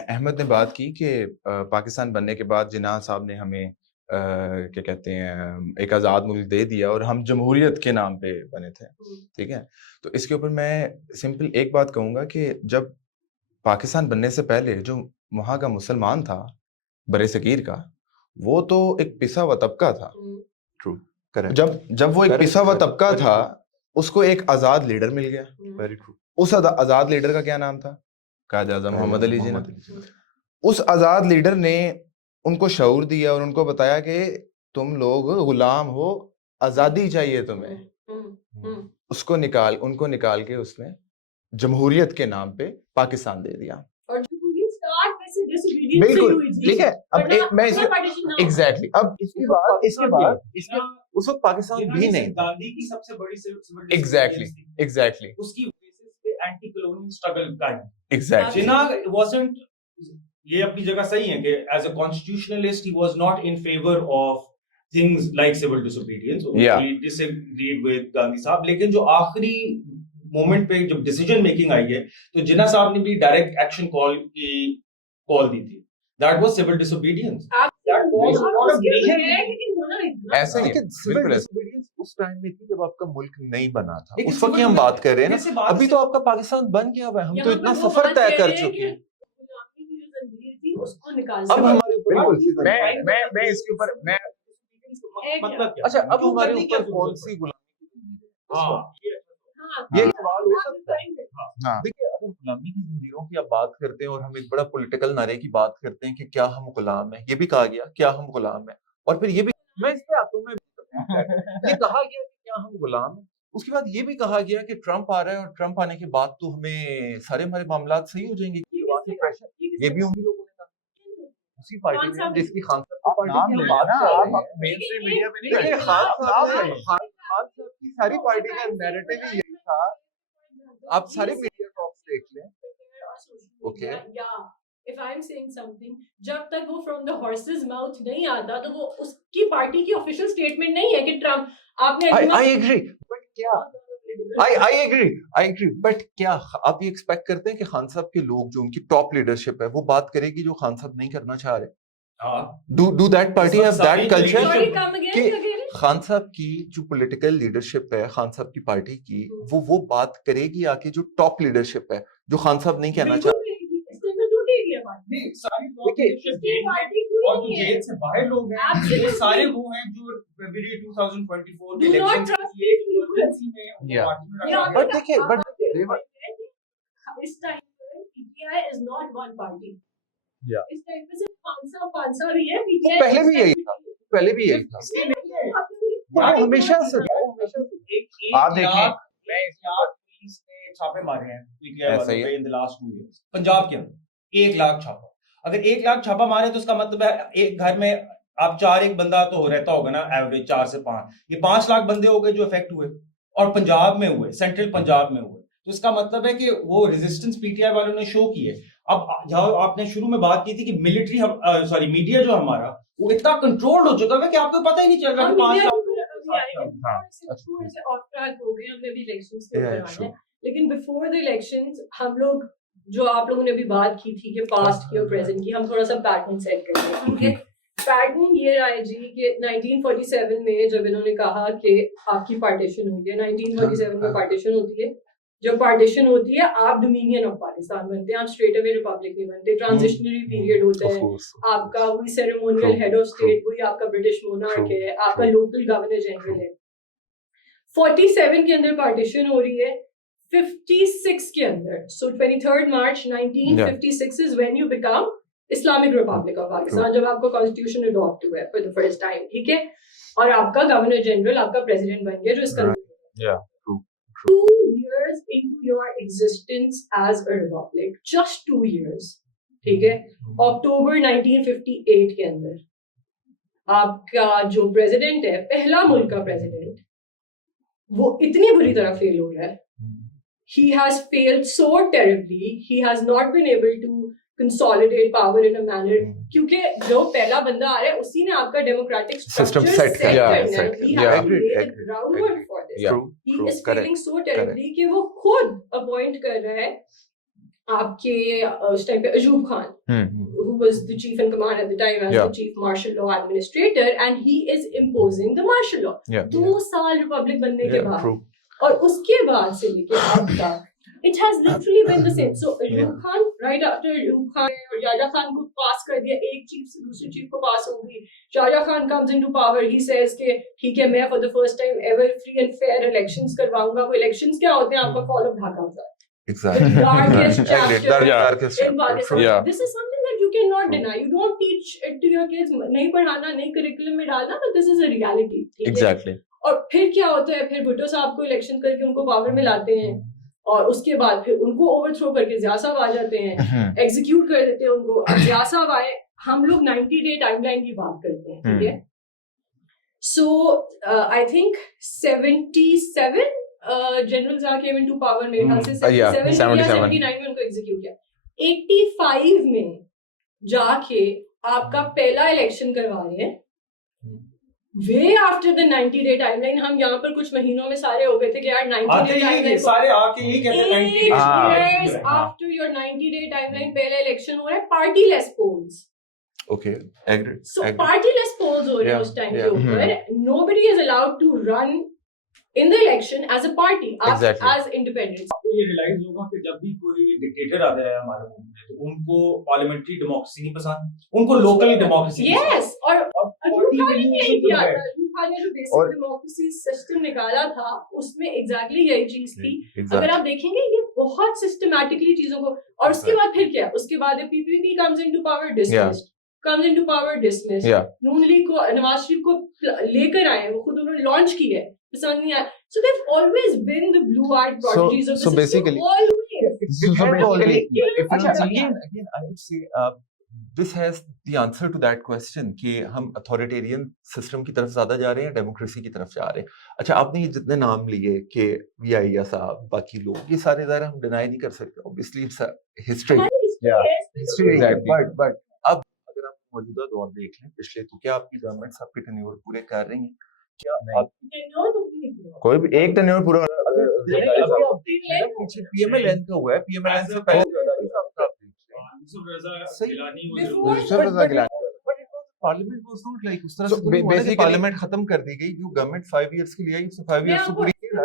अहमद ने बात की कि पाकिस्तान बनने के बाद जिन्ना साहब ने हमें क्या कहते हैं एक आज़ाद मुल्क दे दिया और हम जमहूरियत के नाम पे बने थे, ठीक है। तो इसके ऊपर मैं सिंपल एक बात कहूँगा कि जब पाकिस्तान बनने से पहले जो वहाँ का मुसलमान था बरे सगीर का, वो तो एक पिसा हुआ तबका था। True, correct. जब वो एक पिसा हुआ तबका था, उसको एक आज़ाद लीडर मिल गया। Very true. उस आज़ाद लीडर का क्या नाम था? कायद आज़म मोहम्मद अली जिन्ना। उस आज़ाद लीडर ने उनको शऊर दिया और उनको बताया कि तुम लोग गुलाम हो, आज़ादी चाहिए तुम्हें। उनको निकाल के उसने जमहूरियत के नाम पे पाकिस्तान दे दिया। और बिल्कुल, ठीक है। अब मैं एग्जैक्टली अब इसके बाद उस वक्त पाकिस्तान भी नहीं, गांधी की सबसे बड़ी सिविल एग्जैक्टली उसकी बेसिस पे एंटी कॉलोनियल स्ट्रगल का एग्जैक्टली जिन्ना वाजंट, ये अपनी जगह सही है कि as a constitutionalist he was not in favour of things like civil disobedience, he disagreed with Gandhi साहब। लेकिन जो आखिरी मोमेंट पे जब डिसीजन मेकिंग आई है, तो जिन्ना साहब ने भी डायरेक्ट एक्शन कॉल दी थी। That was civil disobedience. ऐसे ही सिविल डिसोबीडियंस उस टाइम में थी जब आपका मुल्क नहीं बना था। उस वक्त की हम बात कर रहे हैं ना, अभी तो आपका पाकिस्तान बन गया हुआ है, हम तो इतना सफर तय कर चुके हैं। अब हमारे मैं इसके ऊपर अच्छा, अब हमारे ऊपर कौन सी गुलामी हाँ हाँ, ये हाँ, सवाल हो हाँ, सकता है। हाँ देखिए, अगर गुलामी की जंजीरों की आप बात करते हैं और हम एक बड़ा पॉलिटिकल नारे की बात करते हैं कि क्या हम गुलाम हैं, ये भी कहा गया क्या हम गुलाम हैं, और फिर ये भी मैं इस पे आता हूँ, ये कहा गया कि क्या हम गुलाम हैं। उसके बाद ये भी कहा गया कि ट्रंप आ रहा है और ट्रंप आने के बाद तो हमें सारे हमारे मामला सही हो जाएंगे। ये भी उन्हीं लोगों ने कहा, उसी पार्टी में जिसकी खान साहब की पार्टी की हम बात कर रहे हैं। मेन स्ट्रीम मीडिया पे देखिए, खान साहब की सारी पार्टी का नैरेटिव ही यही था। आप सारे मीडिया टॉक्स देख लें। Okay. Yeah, if I'm saying something, जब तक वो from the horse's mouth नहीं आता तो वो उसकी पार्टी की official statement नहीं है कि ट्रम्प आपने I agree, but क्या I agree, but क्या आप ये एक्सपेक्ट करते हैं कि खान साहब के लोग जो उनकी टॉप लीडरशिप है वो बात करेगी जो खान साहब नहीं करना चाह रहे? Do that party have that culture? Sorry, come again, कि again. खान साहब की जो पॉलिटिकल लीडरशिप है, खान साहब की पार्टी की, वो बात करेगी आके जो टॉप लीडरशिप है, जो खान साहब नहीं कहना चाहते। नहीं, सारी top leadership जेल में और जो जेल से बाहर लोग हैं वो सारे वो हैं जो फरवरी 2024 के Do not इलेक्शन trust के these people. emergency में उनको Yeah. पार्टी में Yeah, रखा but गया। देखिए, but इस टाइम पे PTI is not one party. Yeah. इस टाइम पे सिर्फ 500 ही है PTI. पहले भी यही था, पहले भी यही था। इसलिए नहीं है। वो हमेशा से आप देखें, मैं इस लाख पुलिस ने छापे मारे हैं पीटीआई ऐसा वालों ही है। पे in the last 2 years Punjab के अंदर 1 लाख छापा। अगर 1 लाख छापा मारे तो उसका मतलब है एक घर में आप 4 एक बंदा तो रहता होगा ना, एवरेज 4 से 5, ये 5 लाख बंदे हो गए जो इफेक्ट हुए और पंजाब में हुए, सेंट्रल पंजाब में हुए। तो इसका मतलब है कि वो रेजिस्टेंस पीटीआई वालों ने शो की है। अब जहां आपने शुरू में बात की थी कि मिलिट्री सॉरी मीडिया जो हमारा वो इतना कंट्रोल्ड हो चुका है कि आपको पता ही नहीं चल रहा कि 5 लाख थोड़े से ऑफ ट्रैक हो गए, हमने भी इलेक्शंस के Yeah, ऊपर आना sure. है, लेकिन बिफोर द इलेक्शंस हम लोग जो आप लोगों ने अभी बात की थी कि पास्ट की और प्रेजेंट की, हम थोड़ा सा पैटर्न सेट करते हैं। ठीक है, पैटर्न ये रहा है जी कि 1947 में जब इन्होंने कहा कि आपकी पार्टीशन हुई है, 1947 में पार्टीशन होती है। जब पार्टीशन होती है आप डोमिनियन ऑफ पाकिस्तान बनते हैं, आप स्ट्रेट अवे रिपब्लिक नहीं बनते, ट्रांजिशनरी पीरियड होता है, आपका वही ceremonial True, head of state, true. वही आपका ब्रिटिश मोनार्क True, है, आपका true. लोकल गवर्नर जनरल है। 47 के अंदर पार्टीशन हो रही है, 56 के अंदर, so 23rd March 1956 is when you become Islamic Republic of Pakistan, जब आपका कॉन्स्टिट्यूशन अडॉप्ट हुआ है for the first time, ठीक है, और आपका गवर्नर जनरल आपका प्रेसिडेंट बन गया जो इसका Yeah. 2 years into your existence as a republic, just 2 years, ठीक है, अक्टूबर 1958 के अंदर आपका जो प्रेसिडेंट है, पहला मुल्क का प्रेसिडेंट, वो इतनी बुरी तरह फेल हो रहा है। He has failed so terribly. He has not been able to consolidate power in a manner, क्योंकि जो पहला बंदा आ रहा है उसी ने आपका democratic System structure set set किया, करना है। set He किया. has Yeah, to lay the agreed, groundwork agreed. for this. Yeah. He True, is correct, failing so terribly कि वो खुद अपॉइंट कर रहा है आपके उस टाइम पे Ayub Khan, who was the chief in command at the time as Yeah. the chief martial law administrator, and he is imposing the martial law. Yeah. 2 साल रिपब्लिक बनने के बाद, True. और उसके बाद से लेके अब तक it has literally been the same. So Ayub Khan, right after Ayub Khan और Yahya Khan को पास कर दिया, एक चीफ से दूसरी चीफ को पास होगी, Yahya Khan comes into power, he says कि ठीक है मैं for the first time ever free and fair elections करवाऊंगा। वो elections क्या होते हैं, आपका fall of Dhaka होता है, Exactly. the darkest chapter Darkest in chapter. Pakistan. Yeah. This is something that you cannot deny. You don't teach it to your kids, नहीं पढ़ाना, नहीं curriculum में डालना, but this is a reality. ठीक है? Exactly. और फिर क्या होता है, फिर भुट्टो साहब को इलेक्शन करके उनको पावर में लाते हैं, और उसके बाद फिर उनको ओवरथ्रो करके ज़िया साहब आ जाते हैं, एग्जीक्यूट कर देते हैं उनको। अब ज़िया साहब आए, हम लोग 90-day टाइमलाइन की बात करते हैं, ठीक है। So I think 77 general Zia came into power, मेरे ख्याल से 77 या 79 में उनको एग्जीक्यूट किया। 85 में जाके आपका पहला इलेक्शन करवा रहे हैं, way after the 90-day timeline. हम यहाँ पर कुछ महीनों में सारे हो गए थे कि यार 90-day टाइमलाइन, सारे आके यही कहते हैं 90 years after your 90-day timeline पहला इलेक्शन हो रहा है, partyless polls. Okay, agreed. So agreed. Partyless polls हो रहे हैं Yeah, उस टाइम के yeah. ऊपर। Nobody is allowed to run in the election as a party, Exactly. as independents. आपको ये रियलाइज होगा कि जब भी कोई डिक्टेटर आता है हमारे मुल्क में तो उनको पार्लियामेंट्री डेमोक्रेसी नहीं पसंद, उनको लोकल डेमोक्रेसी Yes, और party अयूब खान के ने लिए यही किया है। था। अयूब खान ने जो बेसिक और- डेमोक्रेसी सिस्टम निकाला था उसमें एग्जैक्टली यही चीज थी। अगर Exactly. आप देखेंगे ये बहुत सिस्टमेटिकली चीजों को, और उसके बाद फिर क्या, उसके बाद PPP comes into power dismissed, comes into power dismissed, Yeah. नून लीग को, नवाज शरीफ को लेकर आए, वो खुद उन्होंने लॉन्च की है, समझ नहीं आया। So they've always been the blue-eyed prodigies of the so system, basically- always. So basically, If अच्छा, again, I would say this has the answer to that question कि हम अथॉरिटेरियन सिस्टम की तरफ ज्यादा जा रहे हैं, डेमोक्रेसी की तरफ जा रहे हैं। अच्छा, आपने ये जितने नाम लिए कि वीआईया साहब, बाकी लोग, ये सारे ज़ाहिर हम डिनाई नहीं कर सकते, ऑब्वियसली इट्स हिस्ट्री। हमारी history Yeah. है, हिस्ट्री Exactly. बट अब अगर आप मौजूदा दौर देख लें पिछले, तो क्या आपकी गवर्नमेंट्स आपके टेन्योर पूरे कर रही हैं? क्या आप tenure तो भी नहीं हुआ। कोई भी एक टेन्योर पूरा अभी आप देख लें ना, पीछे पीएमएलएन का हुआ है, पीएमएलएन से पहले Yusuf Raza सही। Gilani was Before- Yusuf Raza Gilani. Parliament was not like उस तरह So से तो नहीं हुआ ना कि basically- पार्लियामेंट खत्म कर दी गई, जो गवर्नमेंट 5 इयर्स के लिए आई, उसने 5 मैं इयर्स तो आपको पूरी की है।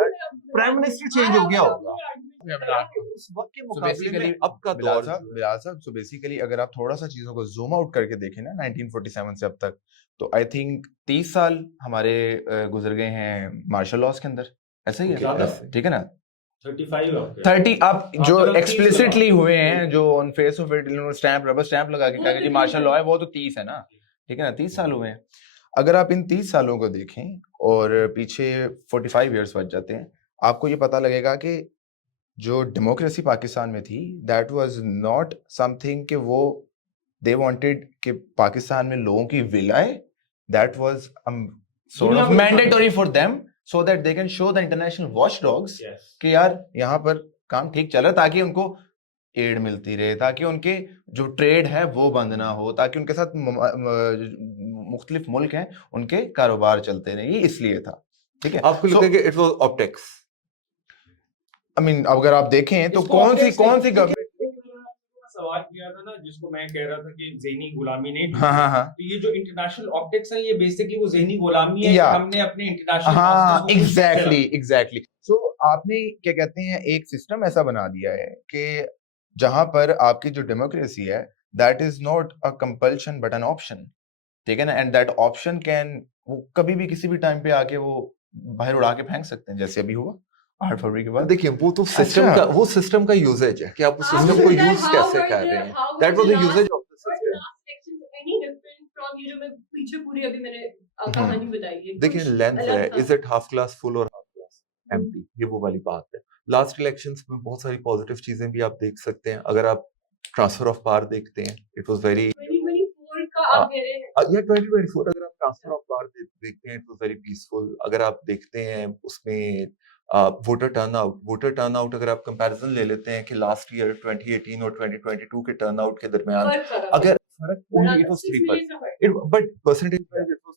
प्राइम मिनिस्टर चेंज हो गया होगा होगा। उस वक्त के So मुकाबले basically, में अब का दौर बिलाल साहब, so basically अगर आप थोड़ा सा चीजों को जूम आउट करके देखें ना 1947 से अब तक, तो आई थिंक 30 साल हमारे गुजर गए हैं मार्शल लॉस के अंदर, ऐसा ही है, ज्यादा। ठीक है ना? 35 आपके 30 आप जो आपके 30 एक्सप्लिसिटली लगा। हुए हैं, जो on face of it stamp, rubber stamp लगा के कहा कि मार्शल लॉ है, वो तो 30 है ना, ठीक है ना? 30 साल हुए हैं। अगर आप इन 30 सालों को देखें और पीछे 45 इयर्स बच जाते हैं, आपको ये पता लगेगा कि जो डेमोक्रेसी पाकिस्तान में थी, दैट वाज नॉट समथिंग कि वो दे वांटेड कि पाकिस्तान में लोगों की विल आए, दैट वाज सॉर्ट दुनिया ऑफ को mandatory for them so that they can show the international watch dogs Yes. कि यार यहाँ पर काम ठीक चल रहा है, ताकि उनको एड मिलती रहे, ताकि उनके जो ट्रेड है वो बंद ना हो, ताकि उनके साथ मुख्तलिफ मुल्क हैं उनके कारोबार चलते रहे, ये इसलिए था, ठीक है? आपको लगता है कि it was optics? I mean अगर आप देखें तो इसको कौन सी optics नहीं, गवर्नमेंट, सवाल किया था ना, जिसको मैं कह रहा था कि ज़हनी गुलामी नहीं, हाँ हाँ हाँ तो ये जो इंटरनेशनल ऑप्टिक्स है, ये बेसिकली वो ज़हनी गुलामी है कि Yeah. हमने अपने इंटरनेशनल हाँ एग्जैक्टली सो आपने क्या कहते हैं एक सिस्टम ऐसा बना दिया है कि जहां पर आपकी जो डेमोक्रेसी है, that is not a compulsion but an option, ठीक है ना? एंड दैट ऑप्शन कैन, वो कभी भी किसी भी टाइम पे आके वो बाहर उड़ा के फेंक सकते हैं, जैसे अभी हुआ 8 फरवरी के बाद। देखिए, वो तो सिस्टम अच्छा। का, वो सिस्टम का यूजेज है कि आप उस आप सिस्टम को बताएं, यूज how कैसे were कर the- रहे हैं। how was that was the the usages of the were the system. last section any different from ये जो मैं पीछे पूरी अभी मैंने कहानी बताई है? देखिए, कुछ लेंथ अलग है, था? Is it half glass full और हाफ ग्लास एम्प्टी, ये वो वाली बात है। लास्ट इलेक्शंस में बहुत सारी पॉजिटिव चीजें भी आप देख सकते हैं। अगर आप ट्रांसफर ऑफ पावर देखते हैं, इट वाज वेरी 2024 का आप कह रहे हैं? या 2024, अगर आप ट्रांसफर ऑफ पावर देखते हैं, इट वाज वेरी पीसफुल। अगर आप देखते हैं उसमें वोटर टर्नआउट अगर आप कंपैरिजन ले लेते हैं कि लास्ट ईयर 2018 और 2022 के टर्नआउट के दरमियान, फर्क था। अगर फर्क only it was 6 3%, million का फर्क। but percentage wise it was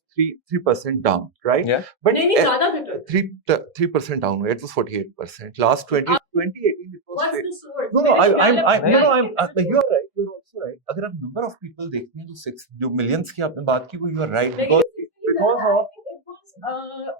3% down, right? Yeah. But नहीं ज्यादा था। 3% down, it was 48%. Last 2018 it was What's the source? no, मेरे ख्याल I'm, है no, पता I'm, नहीं you're right, you're also right. अगर आप number of people देखते हैं, तो 6 जो millions की आपने बात की, वो you are right, लेकिन because of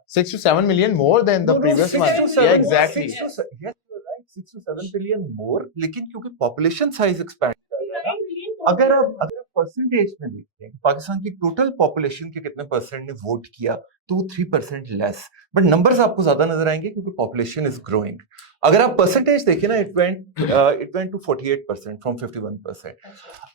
6 to 7 million more than the previous 6 one. to Yeah, 7, exactly. 6 to 7, yes, you're right, 6 to 7 billion more, लेकिन क्योंकि population size expand कर रहा है ना, अगर आप परसेंटेज में देखते हैं पाकिस्तान की टोटल पॉपुलेशन के कितने परसेंट ने वोट किया, तो 3% लेस, बट नंबर्स आपको ज्यादा नजर आएंगे क्योंकि पॉपुलेशन इज ग्रोइंग। अगर आप परसेंटेज देखें ना, इट वेंट टू 48% फ्रॉम 51%।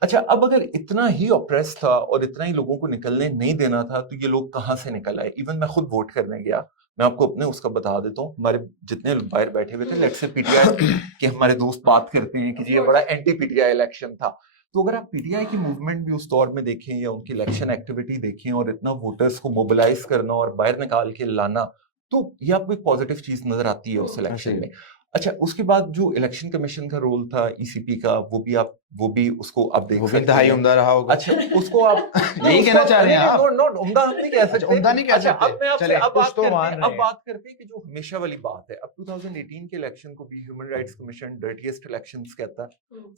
अच्छा, अब अगर इतना ही ऑप्रेस था और इतना ही लोगों को निकलने नहीं देना था, तो ये लोग कहाँ से निकल आए? इवन मैं खुद वोट करने गया, मैं आपको अपने उसका बता देता हूँ, हमारे जितने बाहर बैठे हुए थे, लेट्स से पीटीआई के हमारे दोस्त बात करते हैं कि ये बड़ा एंटी पीटीआई इलेक्शन था। तो अगर आप पीटीआई की मूवमेंट भी उस दौर में देखें या उनकी इलेक्शन एक्टिविटी देखें और इतना वोटर्स को मोबिलाइज करना और बाहर निकाल के लाना, तो ये आपको एक पॉजिटिव चीज नजर आती है उस इलेक्शन में। अच्छा, उसके बाद जो इलेक्शन कमीशन का रोल था ईसीपी का, वो भी उसको आप देख वो भी सकते इंतहाई हैं। उम्दा रहा होगा। अच्छा, उसको आप यही कहना चाह रहे हैं आप? नॉट उम्दा हम नहीं कह सकते, उम्दा नहीं कह अच्छा, सकते। अब मैं आपसे चले, अब कुछ बात तो करते मान हैं, रहे अब हैं। बात करते हैं कि जो हमेशा वाली बात है, अब 2018 के इलेक्शन को भी human rights commission dirtiest elections कहता है।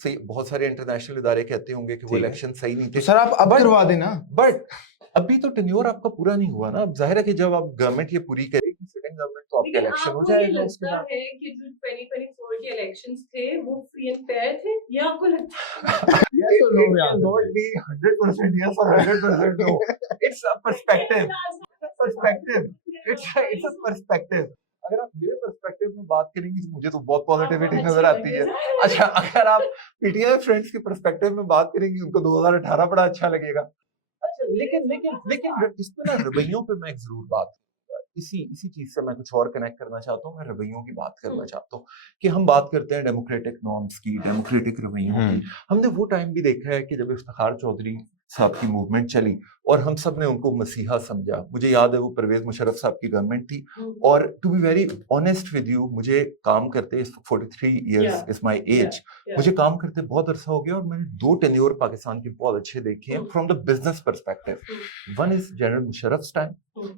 सही, बहुत सारे इंटरनेशनल इदारे कहते होंगे कि वो ठीक है। इलेक्शन सही नहीं तो थे, सर आप अब करवा देना। बट अभी तो टेन्योर आपका पूरा नहीं हुआ ना। अब जाहिर है कि जब आप गवर्नमेंट ये पूरी करेगी, सिटिंग गवर्नमेंट, तो आपका लेकिन इलेक्शन हो आपको ये जाएगा उसके लगता बाद। है कि जो 2024 के इलेक्शंस थे वो फ्री एंड फेयर थे, या आपको लगता है Yes or no, It cannot be 100% yes or 100% no. It's a perspective. Perspective, it's a perspective. अगर आप मेरे पर्सपेक्टिव में बात करेंगे तो मुझे तो बहुत पॉजिटिविटी नजर आती है। अच्छा, अगर आप पीटीआई फ्रेंड्स के पर्सपेक्टिव में बात करेंगे उनको 2018 बड़ा अच्छा लगेगा। अच्छा, लेकिन इस पे ना रवैयों पे मैं एक जरूर बात, इसी चीज से मैं कुछ और कनेक्ट करना चाहता हूँ। मैं रवैयों की बात करना चाहता हूँ कि हम बात करते हैं डेमोक्रेटिक नॉर्म्स की, डेमोक्रेटिक रवैयों की। हमने वो टाइम भी देखा है कि जब इफ्तिखार चौधरी साहब की मूवमेंट चली और हम सब ने उनको मसीहा समझा। मुझे याद है वो परवेज मुशर्रफ साहब की गवर्नमेंट थी और to be very honest with you, मुझे काम करते 43 इयर्स इज माय एज, मुझे काम करते बहुत अरसा हो गया और मैंने 2 टेन्योर पाकिस्तान के बहुत अच्छे देखे हैं from the business perspective. One is general Musharraf time,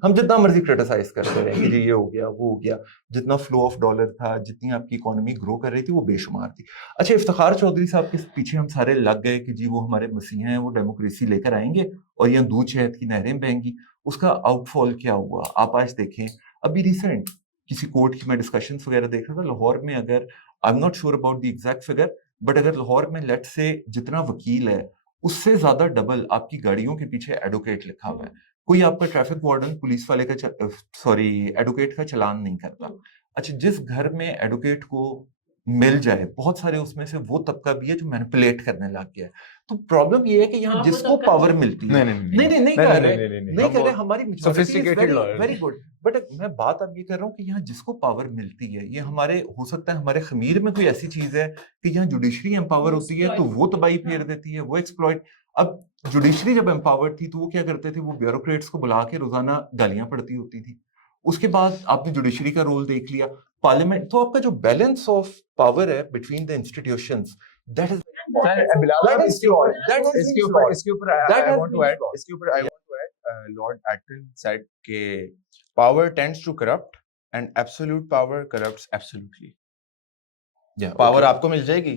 हम जितना मर्जी क्रिटिसाइज करते रहे कि ये हो गया वो हो गया, जितना फ्लो ऑफ डॉलर था, जितनी आपकी इकोनॉमी ग्रो कर रही थी वो बेशुमार थी। अच्छा, इफ्तिखार चौधरी साहब के पीछे हम सारे लग गए कि जी वो हमारे मसीहा हैं, वो डेमोक्रेसी लेकर आएंगे और यहाँ दूध शहद की नहरें बहेंगी। उसका आउटफॉल क्या हुआ आप आज देखें। अभी रिसेंट किसी कोर्ट की मैं डिस्कशंस वगैरह देख रहा था, लाहौर में, अगर I am not sure about the exact figure, but अगर लाहौर में लेट से जितना वकील है उससे ज्यादा डबल आपकी गाड़ियों के पीछे एडवोकेट लिखा हुआ है। कोई आपका ट्रैफिक वार्डन पुलिस वाले का सॉरी एडवोकेट का चालान नहीं करता। अच्छा, जिस घर में एडवोकेट को मिल जाए, बहुत सारे उसमें से वो तबका भी है जो मैनिपुलेट करने लग गया है। तो प्रॉब्लम ये है कि यहाँ जिसको पावर मिलती है, नहीं कर रहे, हमारी Sophisticated lawyers very good, but मैं बात अब ये कर रहा हूँ कि यहाँ जिसको पावर मिलती है, ये हमारे हो सकता है हमारे खमीर में कोई ऐसी चीज है कि यहाँ जुडिशरी एम्पावर होती है तो वो तबाही फेर देती है, वो एक्सप्लॉइट। अब जुडिशरी जब एम्पावर्ड थी तो वो क्या करते थे, वो ब्यूरोक्रेट्स को बुला के रोजाना गालियां पड़ती होती थी। उसके बाद आपने जुडिशरी का रोल देख लिया, पार्लियामेंट, तो आपका जो बैलेंस ऑफ पावर है between the institutions, that is Lord Acton said कि power tends to corrupt and absolute power corrupts absolutely. Power आपको मिल जाएगी,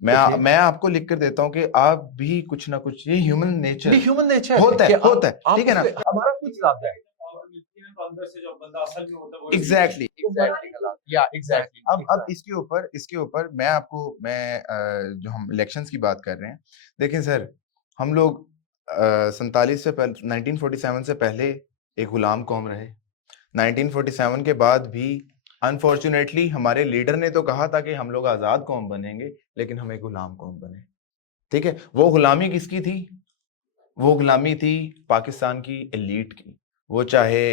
मैं आपको लिख कर देता हूँ कि आप भी कुछ ना कुछ, ये ह्यूमन नेचर होता है, ठीक है ना, हमारा कुछ ज्यादा है। एग्जैक्टली अब इसके ऊपर मैं जो हम इलेक्शंस की बात कर रहे हैं, देखें सर, हम लोग 47 से पहले 1947 से पहले एक गुलाम कौम रहे। 1947 के बाद भी अनफॉर्चुनेटली हमारे लीडर ने तो कहा था कि हम लोग आजाद कौम बनेंगे, लेकिन हम एक गुलाम कौम बने। ठीक है, वो गुलामी किसकी थी? वो गुलामी थी पाकिस्तान की एलीट की, वो चाहे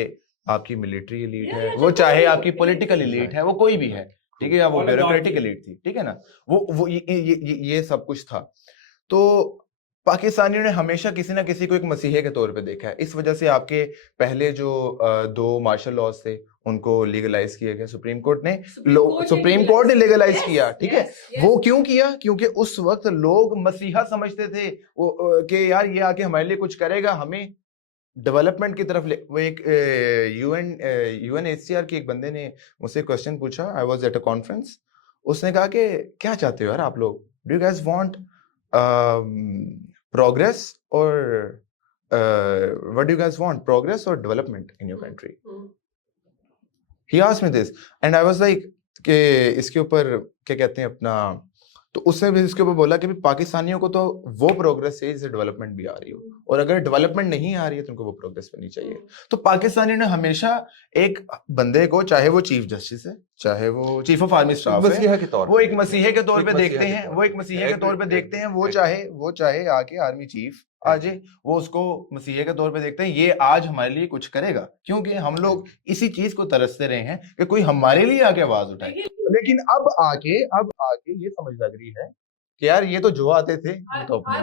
आपकी मिलिट्री एलीट है, वो चाहे आपकी पॉलिटिकल एलीट है, वो कोई भी है, ठीक है, या वो ब्यूरोक्रेटिक एलीट थी, ठीक है ना, वो ये सब कुछ था। तो पाकिस्तानियों ने हमेशा किसी ना किसी को एक मसीहे के तौर पे देखा है। इस वजह से आपके पहले जो 2 मार्शल लॉज थे उनको लीगलाइज किया गया, सुप्रीम कोर्ट ने लीगलाइज किया, ठीक है। वो क्यों किया? क्योंकि उस वक्त लोग मसीहा समझते थे वो कि यार ये आके हमारे लिए कुछ करेगा, हमें डेवलपमेंट की तरफ ले। वो एक यूएनएचसीआर के एक बंदे ने मुझसे क्वेश्चन पूछा, I was at a conference, उसने कहा कि क्या चाहते हो यार आप लोग, do you guys want progress or what do you guys want, progress or development in your country? He asked me this and I was like कि इसके ऊपर क्या कहते हैं अपना, तो उसने भी इसके ऊपर बोला कि पाकिस्तानियों को तो वो प्रोग्रेस चाहिए जिससे डेवलपमेंट भी आ रही हो, और अगर डेवलपमेंट नहीं आ रही है तो उनको वो प्रोग्रेस भी नहीं चाहिए। तो पाकिस्तानियों ने हमेशा एक बंदे को, चाहे वो चीफ जस्टिस है, चाहे वो चीफ ऑफ आर्मी स्टाफ है, वो एक मसीहे के तौर पे देखते हैं, वो चाहे आके आर्मी चीफ आ जाए, वो उसको मसीहे के तौर पे देखते हैं, ये आज हमारे लिए कुछ करेगा, क्योंकि हम लोग इसी चीज को तरसते रहे हैं कि कोई हमारे लिए आके आवाज उठाए। लेकिन अब आके ये समझ लग रही है कि यार ये तो जो आते थे वो तो अपने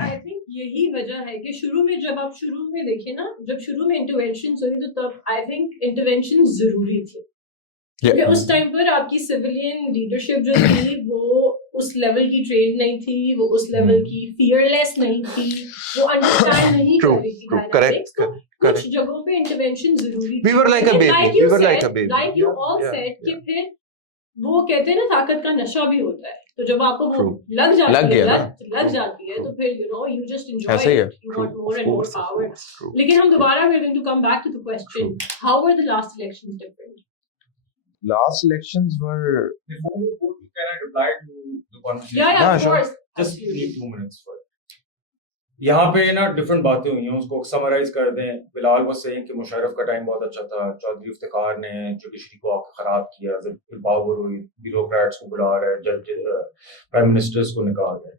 आई थिंक यही वजह है कि शुरू में जब आप शुरू में देखें ना, जब शुरू में इंटरवेंशन हुई तो तब आई थिंक इंटरवेंशन जरूरी थी। क्योंकि उस टाइम पर आपकी सिविलियन लीडरशिप जो थी वो उस लेवल की ट्रेन नहीं थी, वो उस लेवल की फियरलेस नहीं थी, वो अंडरस्टैंड नहीं कर रही थी डायनामिक्स। तो कुछ जगहों पे इंटरवेंशन जरूरी थी। We were like a baby. Like you all said कि फिर वो कहते हैं ना ताकत का नशा भी होता है, तो जब आपको वो लग जाती है तो फिर you just enjoy it, you want more and more power. लेकिन हम दोबारा we're going to come back to the question, how were the last elections different? Last elections were. Before we go, can I reply to the conversation? Yeah, of sure. course. Just need 2 minutes for it. यहाँ पे ना डिफरेंट बातें हुई हैं, उसको समराइज कर दें। बिलाल वो सेइंग कि मुशर्रफ का टाइम बहुत अच्छा था, चौधरी इफ्तिखार ने जुडिशरी को आके खराब किया, पावर हुई, ब्यूरोक्रेट्स को बुला रहे, जज प्राइम मिनिस्टर्स को निकाल रहे।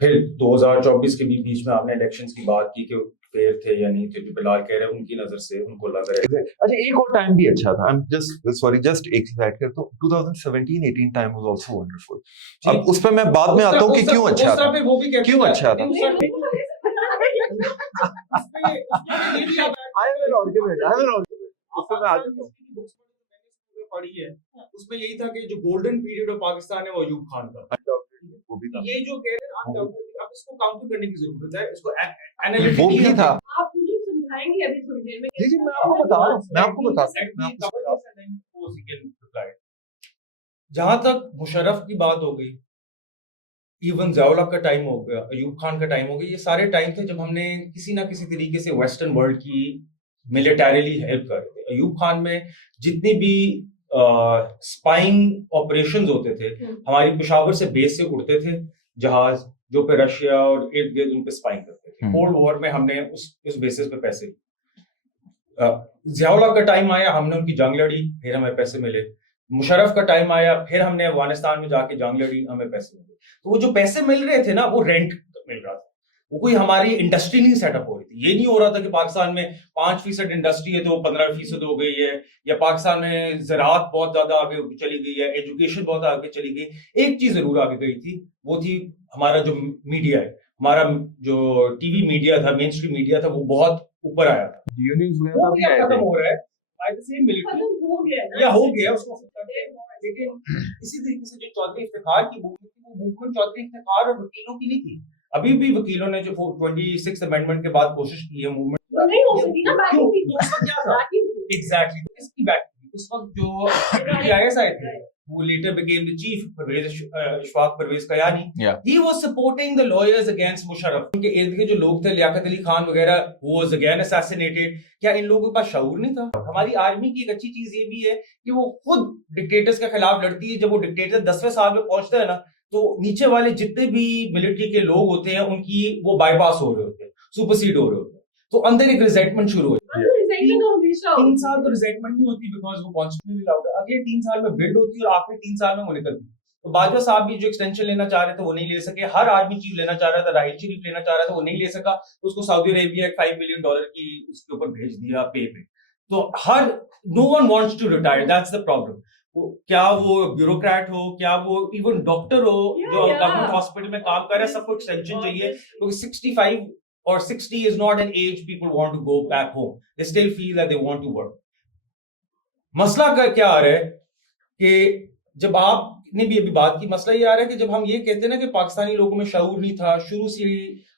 फिर 2024 के भी बीच में आपने इलेक्शंस की बात की कि फेयर थे या नहीं थे, जो बिलाल कह रहे हैं उनकी नजर से उनको लग रहा है। अच्छा, एक और टाइम भी अच्छा था। जस्ट एक स्लाइड कर तो 2017-18 टाइम वाज आल्सो वंडरफुल। अब उस पे मैं बाद में आता हूं कि क्यों अच्छा था, वो भी क्यों अच्छा था। उसमें मैं आता हूं। पढ़ी है, उसमें यही था कि जो गोल्डन पीरियड ऑफ पाकिस्तान है वो अयूब खान का। वो भी था, ये जो कह रहे हैं आप इसको काउंटर करने की जरूरत है, इसको एनालिटिकली वो भी था। आप मुझे समझाएंगे अभी थोड़ी देर में। जी जी, मैं आपको बता रहा हूँ, मैं आपको बता रहा हूँ। जहां तक मुशर्रफ की बात हो गई, इवन ज़ियाउल हक का टाइम हो गया, अयूब खान का टाइम हो गया, ये सारे टाइम थे जब हमने किसी ना किसी तरीके से वेस्टर्न वर्ल्ड की मिलिटरीली हेल्प कर रहे थे। अयूब खान में जितनी भी स्पाइंग ऑपरेशंस होते थे, हमारी पेशावर से बेस से उड़ते थे जहाज, जो पे रशिया और इर्द गिर्द उन पे स्पाइंग करते थे। कोल्ड वॉर में हमने उस बेसिस पे पैसे, ज़ियाउल हक का टाइम आया, हमने उनकी जंग लड़ी, फिर हमें पैसे मिले। मुशर्रफ का टाइम आया, फिर हमने अफगानिस्तान में जाके जंग लड़ी, हमें पैसे मिले। तो वो जो पैसे मिल रहे थे ना, वो रेंट मिल रहा था, वो कोई हमारी इंडस्ट्री नहीं सेटअप हो रही थी। ये नहीं हो रहा था कि पाकिस्तान में 5% इंडस्ट्री है तो 15% हो गई है, या पाकिस्तान में ज़राअत बहुत ज्यादा आगे चली गई है, एजुकेशन बहुत आगे चली गई। एक चीज जरूर आगे गई थी, वो थी हमारा जो मीडिया है, हमारा जो टीवी मीडिया था, मेन स्ट्रीम मीडिया था, वो बहुत ऊपर आया था। खत्म हो रहा है, हो गया उसको, लेकिन इसी तरीके से जो चौधरी इफ्तिखार की मूवमेंट थी, वो मूवमेंट चौधरी इफ्तिखार और वकीलों की नहीं थी। अभी भी वकीलों ने जो 26 अमेंडमेंट के बाद कोशिश की है मूवमेंट नहीं हो सकी ना, एग्जैक्टली इसकी बैक उस वक्त जो PIS आए थे, वो later became the chief, Ishfaq Parvez Kayani, he was supporting the lawyers against Musharraf. उनके इर्द गिर्द जो लोग थे, लियाकत अली खान वगैरह, who was again assassinated। क्या इन लोगों के पास शऊर नहीं था? हमारी आर्मी की एक अच्छी चीज ये भी है कि वो खुद डिक्टेटर्स के खिलाफ लड़ती है। जब वो डिक्टेटर 10वें साल में पहुंचता है ना, तो नीचे वाले जितने भी मिलिट्री के लोग होते हैं, उनकी वो बाईपास हो रहे होते हैं, सुपरसीड हो रहे होते हैं, तो अंदर एक रिजेंटमेंट शुरू हो जाती है। 3 साल तो रिजेंटमेंट नहीं होती, बिकॉज वो कॉन्स्टिट्यूशनली अलाउड है। अगले 3 साल में बिल्ड होती है और आखिरी 3 साल में वो निकलती है। तो बाजवा साहब भी जो एक्सटेंशन लेना चाह रहे थे वो नहीं ले सके, हर आर्मी चीफ लेना चाह रहा था, राहिल शरीफ लेना चाह रहा था, वो नहीं ले सका, तो उसको सऊदी अरेबिया $5 मिलियन की उसके ऊपर भेज दिया पे। तो no one wants to retire, that's the problem. क्या वो ब्यूरोक्रेट हो, क्या वो इवन डॉक्टर हो जो गवर्नमेंट हॉस्पिटल में काम कर रहा है, सबको एक्सटेंशन चाहिए, क्योंकि 65 or 60 is not an age people want to go back home. They still feel that they want to work. मसला का क्या आ रहा है कि जब आपने भी अभी बात की, मसला ये आ रहा है कि जब हम ये कहते हैं ना कि पाकिस्तानी लोगों में शऊर नहीं था, शुरू से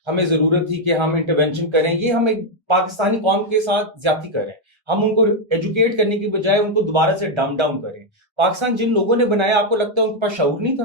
हमें जरूरत थी कि हम इंटरवेंशन करें, ये हम एक पाकिस्तानी कौम के साथ ज्यादती कर रहे हैं। हम उनको एजुकेट करने की बजाय उनको दोबारा से डम डाउन करें। पाकिस्तान जिन लोगों ने बनाया, आपको लगता है उनके पास शऊर नहीं था?